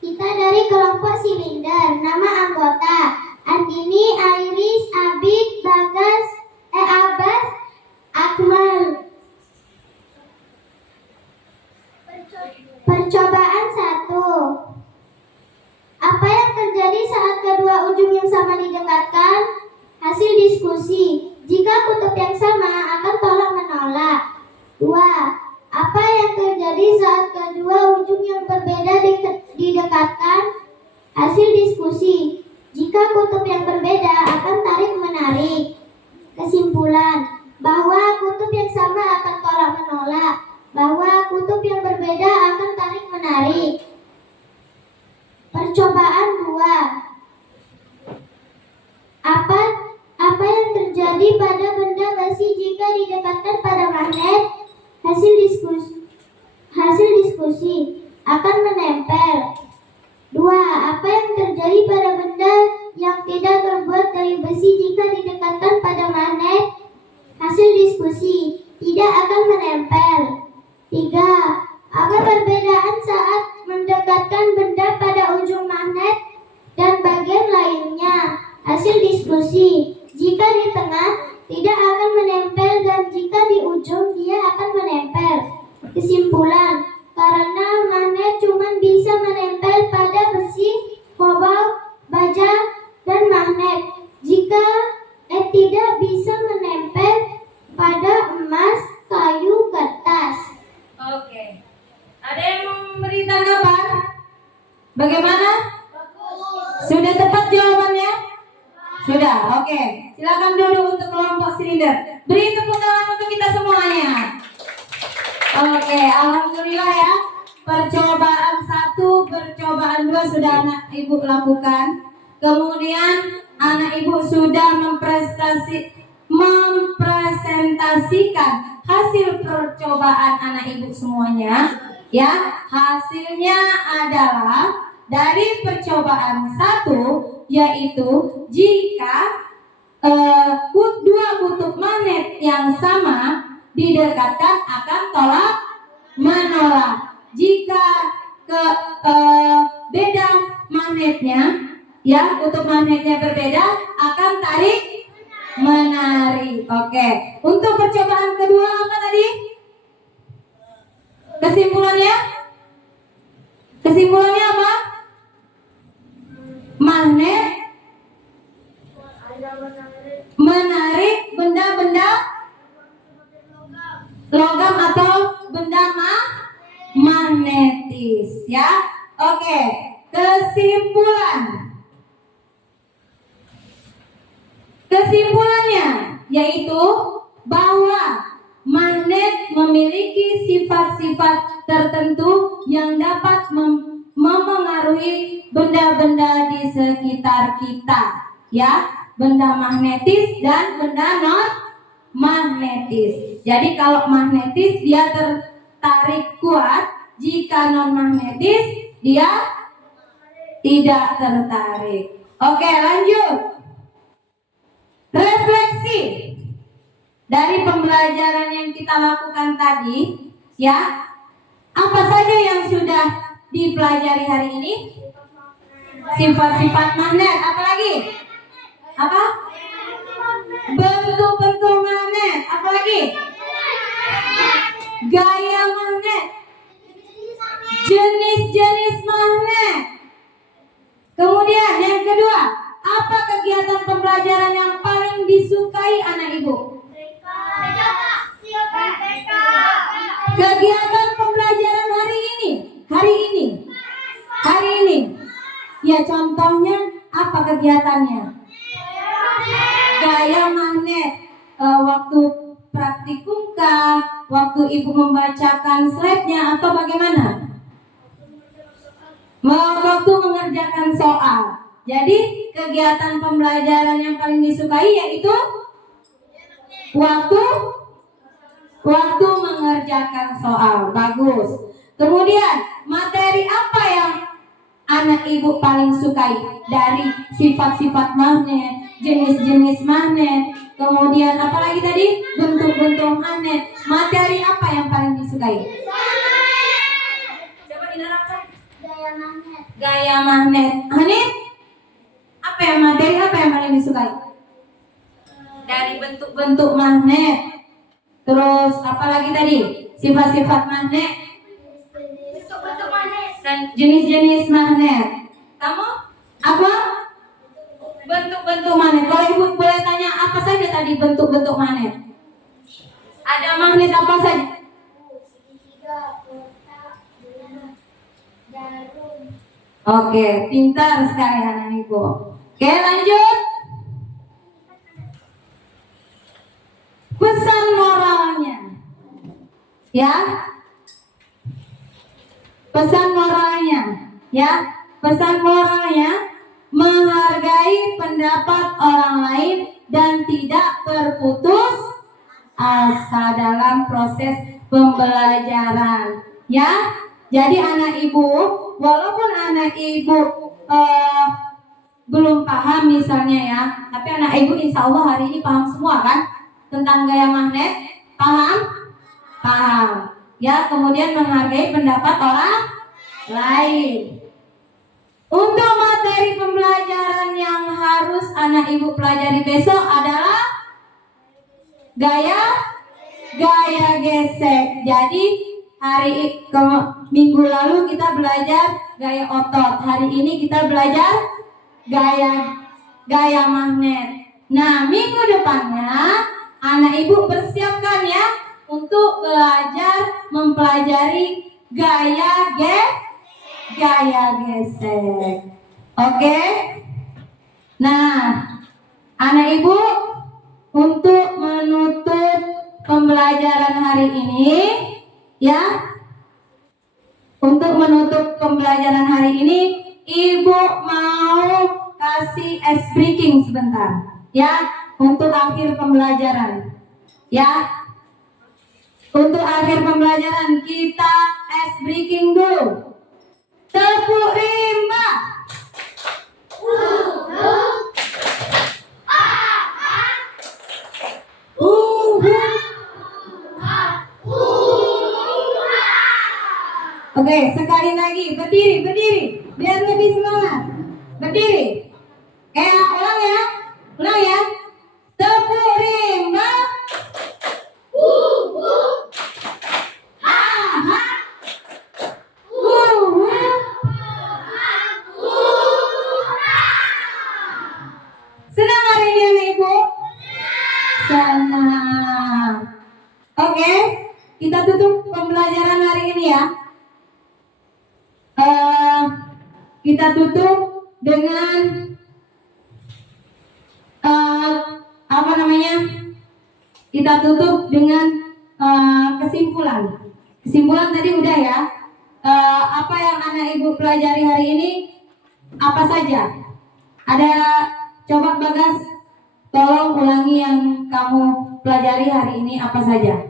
Kita dari kelompok silinder. Nama anggota Andini, Iris, Abid, Bagas, Abbas, Akmal. Percobaan 1. Apa yang terjadi saat kedua ujung yang sama didekatkan? Hasil diskusi. Jika kutub yang sama akan tolak menolak. 2. Apa yang terjadi saat kedua ujung yang berbeda didekatkan? Hasil diskusi. Jika kutub yang berbeda akan tarik menarik. Kesimpulan. Bahwa kutub yang sama akan tolak menolak. Bahwa kutub yang berbeda akan tarik menarik. Percobaan 2. Apa yang terjadi pada benda besi jika didekatkan pada magnet? Hasil diskusi akan menempel. 2. Apa yang terjadi pada benda yang tidak terbuat dari besi jika didekatkan pada magnet? Hasil diskusi tidak akan menempel. 3. Apa perbedaan saat mendekatkan benda pada ujung magnet dan bagian lainnya? Hasil diskusi. Jika di tengah tidak akan menempel dan jika di ujung dia akan menempel. Kesimpulan. Karena magnet cuma bisa menempel pada besi, kobalt, baja, dan magnet. Jika tidak bisa menempel pada emas, kayu, kertas. Oke. Ada yang memberi tanggapan? Bagaimana? Sudah tepat jawabannya? Sudah. Oke. Silakan duduk untuk kelompok silinder. Beri tepuk tangan untuk kita semuanya. Oke, alhamdulillah ya. Percobaan 1, percobaan 2 sudah anak ibu lakukan. Kemudian anak ibu sudah mempresentasikan hasil percobaan anak ibu semuanya. Ya, hasilnya adalah dari percobaan 1, yaitu jika dua kutub magnet yang sama didekatkan akan tolak menolak. Jika beda magnetnya, ya kutub magnetnya berbeda, akan tarik menarik. Oke. Untuk percobaan kedua apa tadi? Kesimpulannya apa? Magnet menarik benda-benda logam atau benda magnetis ya. Oke, kesimpulannya yaitu bahwa magnet memiliki sifat-sifat tertentu yang dapat memengaruhi benda-benda di sekitar kita, ya, benda magnetis dan benda non magnetis. Jadi kalau magnetis dia tertarik kuat, jika non magnetis dia tidak tertarik. Oke, lanjut. Refleksi dari pembelajaran yang kita lakukan tadi, ya. Apa saja yang sudah dipelajari hari ini? Sifat-sifat magnet. Apa lagi? Apa? Bentuk-bentuk magnet. Apa lagi? Gaya magnet. Jenis-jenis magnet. Kemudian yang kedua, apa kegiatan pembelajaran yang paling disukai anak ibu? Kegiatan pembelajaran hari ini. Ya, contohnya apa kegiatannya? Gaya magnet. Waktu praktikum kah? Waktu ibu membacakan slide-nya atau bagaimana? Waktu mengerjakan soal. Jadi kegiatan pembelajaran yang paling disukai yaitu waktu mengerjakan soal. Bagus. Kemudian materi apa yang anak ibu paling sukai dari sifat-sifat magnet, jenis-jenis magnet, kemudian apa lagi tadi? Bentuk-bentuk magnet. Materi apa yang paling disukai? Coba dinerangkan. Gaya magnet. Hanif? Apa yang materi apa yang paling disukai? Dari bentuk-bentuk magnet. Terus apa lagi tadi? Sifat-sifat magnet. Jenis-jenis magnet. Kamu? Apa? Bentuk-bentuk magnet. Kalau ibu boleh tanya apa saja tadi bentuk-bentuk magnet? Ada magnet apa saja? Oke, pintar sekali anak ibu. Oke, lanjut. Pesan moralnya, ya. Pesan moralnya, ya. Pesan moralnya menghargai pendapat orang lain dan tidak berputus asa dalam proses pembelajaran, ya. Jadi anak ibu, walaupun anak ibu belum paham misalnya ya, tapi anak ibu insya Allah hari ini paham semua kan tentang gaya magnet, paham? Paham. Ya, kemudian menghargai pendapat orang lain. Untuk materi pembelajaran yang harus anak ibu pelajari besok adalah gaya gesek. Jadi minggu lalu kita belajar gaya otot. Hari ini kita belajar gaya magnet. Nah, minggu depannya anak ibu persiapkan ya untuk belajar mempelajari gaya gesek. Oke? Nah, anak ibu untuk menutup pembelajaran hari ini ya. Untuk menutup pembelajaran hari ini, ibu mau kasih ice breaking sebentar ya untuk akhir pembelajaran. Ya. Untuk akhir pembelajaran kita ice breaking dulu. Tepuk rimba. Oke, sekali lagi berdiri, biar lebih semangat. Berdiri. Ulang ya. Tepuk rimba. Senang hari ini anak ibu? Senang. Oke, kita tutup pembelajaran hari ini ya. Kita tutup dengan Kita tutup dengan kesimpulan. Kesimpulan tadi udah ya. Apa yang anak ibu pelajari hari ini? Apa saja? Ada, coba Bagas, tolong ulangi yang kamu pelajari hari ini apa saja?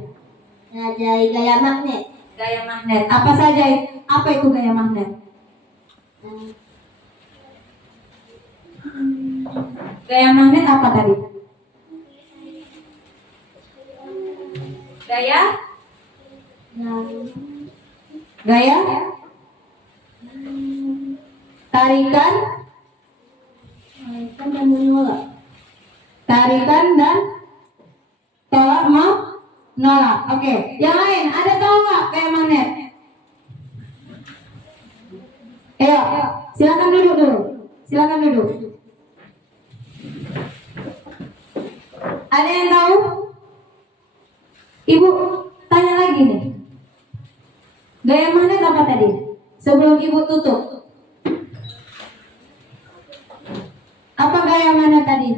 Dari gaya magnet. Gaya magnet. Apa saja? Apa itu gaya magnet? Gaya magnet apa tadi? Gaya? Gaya? Tarikan? Tarikan dan menolak. Tarikan dan tolak menolak. Oke. Yang lain ada tahu nggak gaya magnet? Ayo, silakan duduk dulu. Silakan duduk. Ada yang tahu? Ibu tanya lagi nih. Gaya magnet apa tadi? Sebelum ibu tutup. Apa gaya magnet tadi?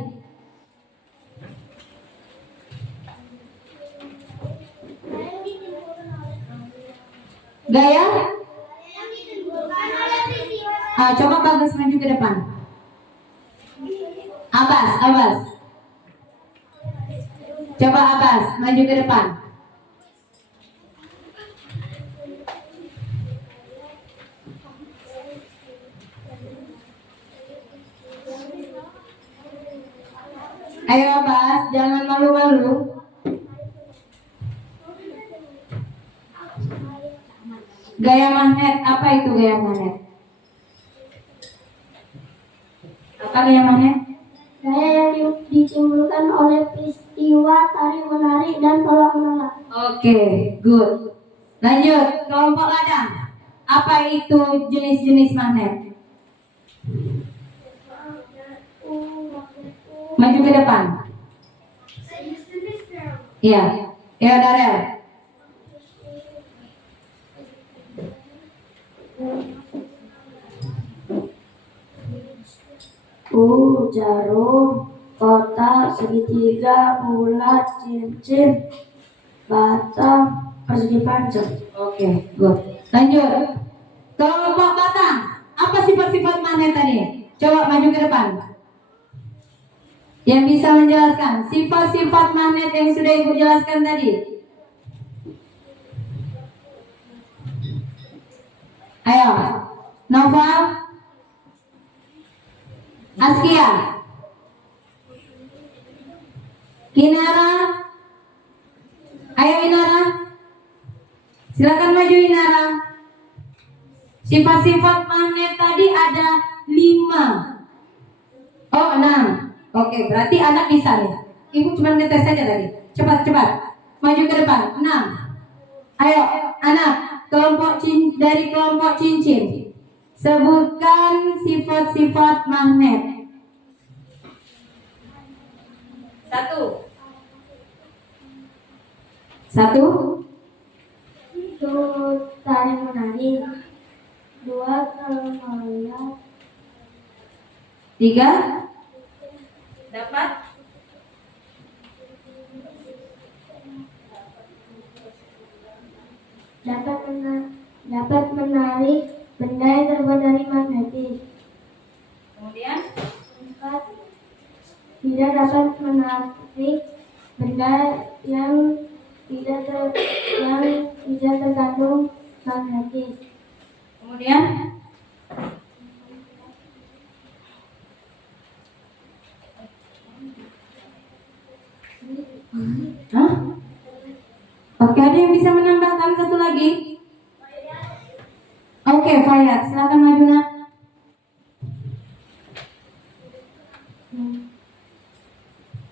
Gaya? Coba Bagus maju ke depan. Abbas. Coba Abbas maju ke depan. Ayo Abbas, jangan malu-malu. Gaya magnet, apa itu gaya magnet? Apa gaya magnet? Gaya yang ditimbulkan oleh peristiwa tarik-menarik dan tolak-menolak. Oke, good. Lanjut, kelompok ladang. Apa itu jenis-jenis magnet? Maju ke depan. Iya, ya Darel. Jarum, kotak, segitiga, bulat, cincin, batang, persegi panjang. Oke, good. Lanjut. Kelompok batang. Apa sifat-sifat magnet tadi? Coba maju ke depan. Yang bisa menjelaskan sifat-sifat magnet yang sudah Ibu jelaskan tadi. Ayo, Noval, Askia, Inara. Ayo Inara, silakan maju Inara. Sifat-sifat magnet tadi ada 5. Oh 6. Oke, berarti anak bisa nih. Ibu cuma ngetes saja tadi. Cepat. Maju ke depan. 6. Ayo anak, dari kelompok cincin. Sebutkan sifat-sifat magnet. 1. 1. Itu tarik menarik. 2 menolak. 3. Dapat? Dapat menarik benda yang terbuat dari magnetis. Kemudian 4. Tidak dapat menarik benda yang tidak terkandung magnetis. Kemudian Hah? Oke, ada yang bisa menambahkan satu lagi? Oke, Fayat, silakan maju nak.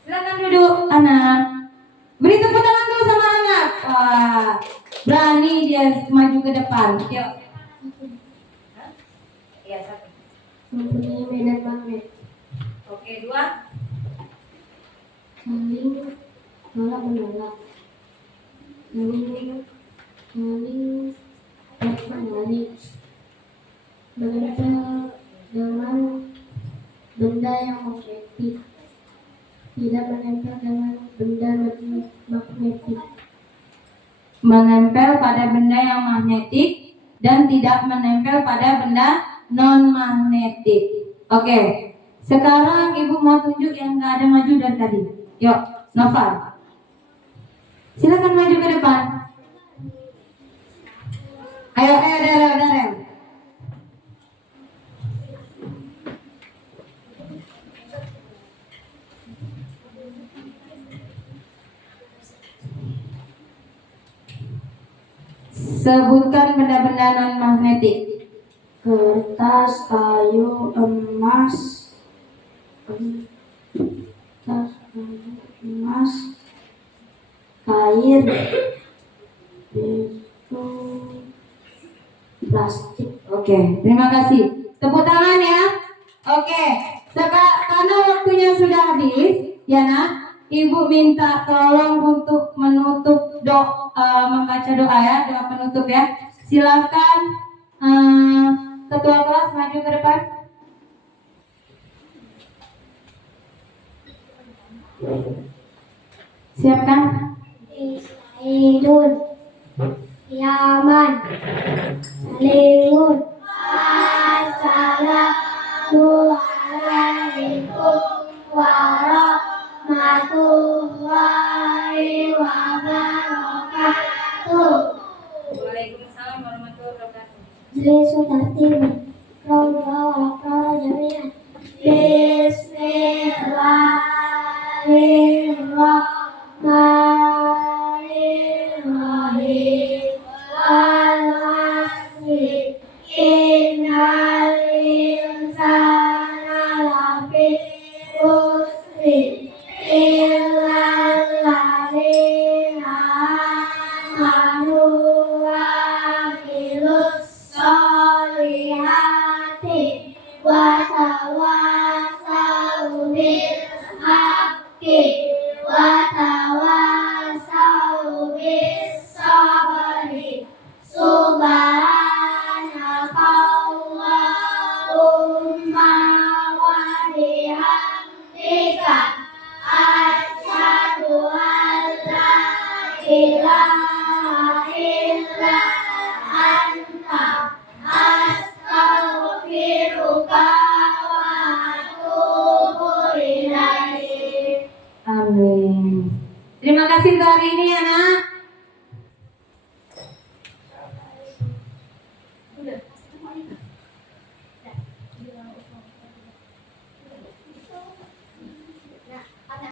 Silakan duduk, anak. Beri tepuk tangan dulu sama anak. Wah, berani dia maju ke depan. Yuk. Iya, 1. Mempunyai medan magnet. Oke, 2. Saling tolak menolak. Saling tarik menarik. Menempel dengan benda yang magnetik. Tidak menempel dengan benda magnetik. Menempel pada benda yang magnetik dan tidak menempel pada benda non-magnetik. Oke, sekarang Ibu mau tunjuk yang nggak ada maju dari tadi. Yuk, Nova. Silakan maju ke depan. Ayo, Darel. Sebutkan benda-benda non-magnetik. Kertas, kayu, emas, kertas, kayu, emas, kain, itu plastik. Oke, terima kasih. Tepuk tangan ya. Oke, karena waktunya sudah habis, ya nak, Ibu minta tolong untuk menutup membaca doa ya, doa penutup ya. Silakan ketua kelas maju ke depan. Siapkan. Israilun, Yaman, Salihun, Assalamualaikum warahmatullahi wabarakatuh. Waalaikumsalam warahmatullahi wabarakatuh. Bismillahirrahmanirrahim. Al-Asri. Innal insana lafi khusri illal ladzina amanu wa amilus solihati wa tawassaw bil haqqi wa tawassaw bis sabri. Subhanakallahumma wa bihamdika asyhadu an la ilaha illa anta astaghfiruka wa atubu ilaik. Amin. Terima kasih untuk hari ini ya nak.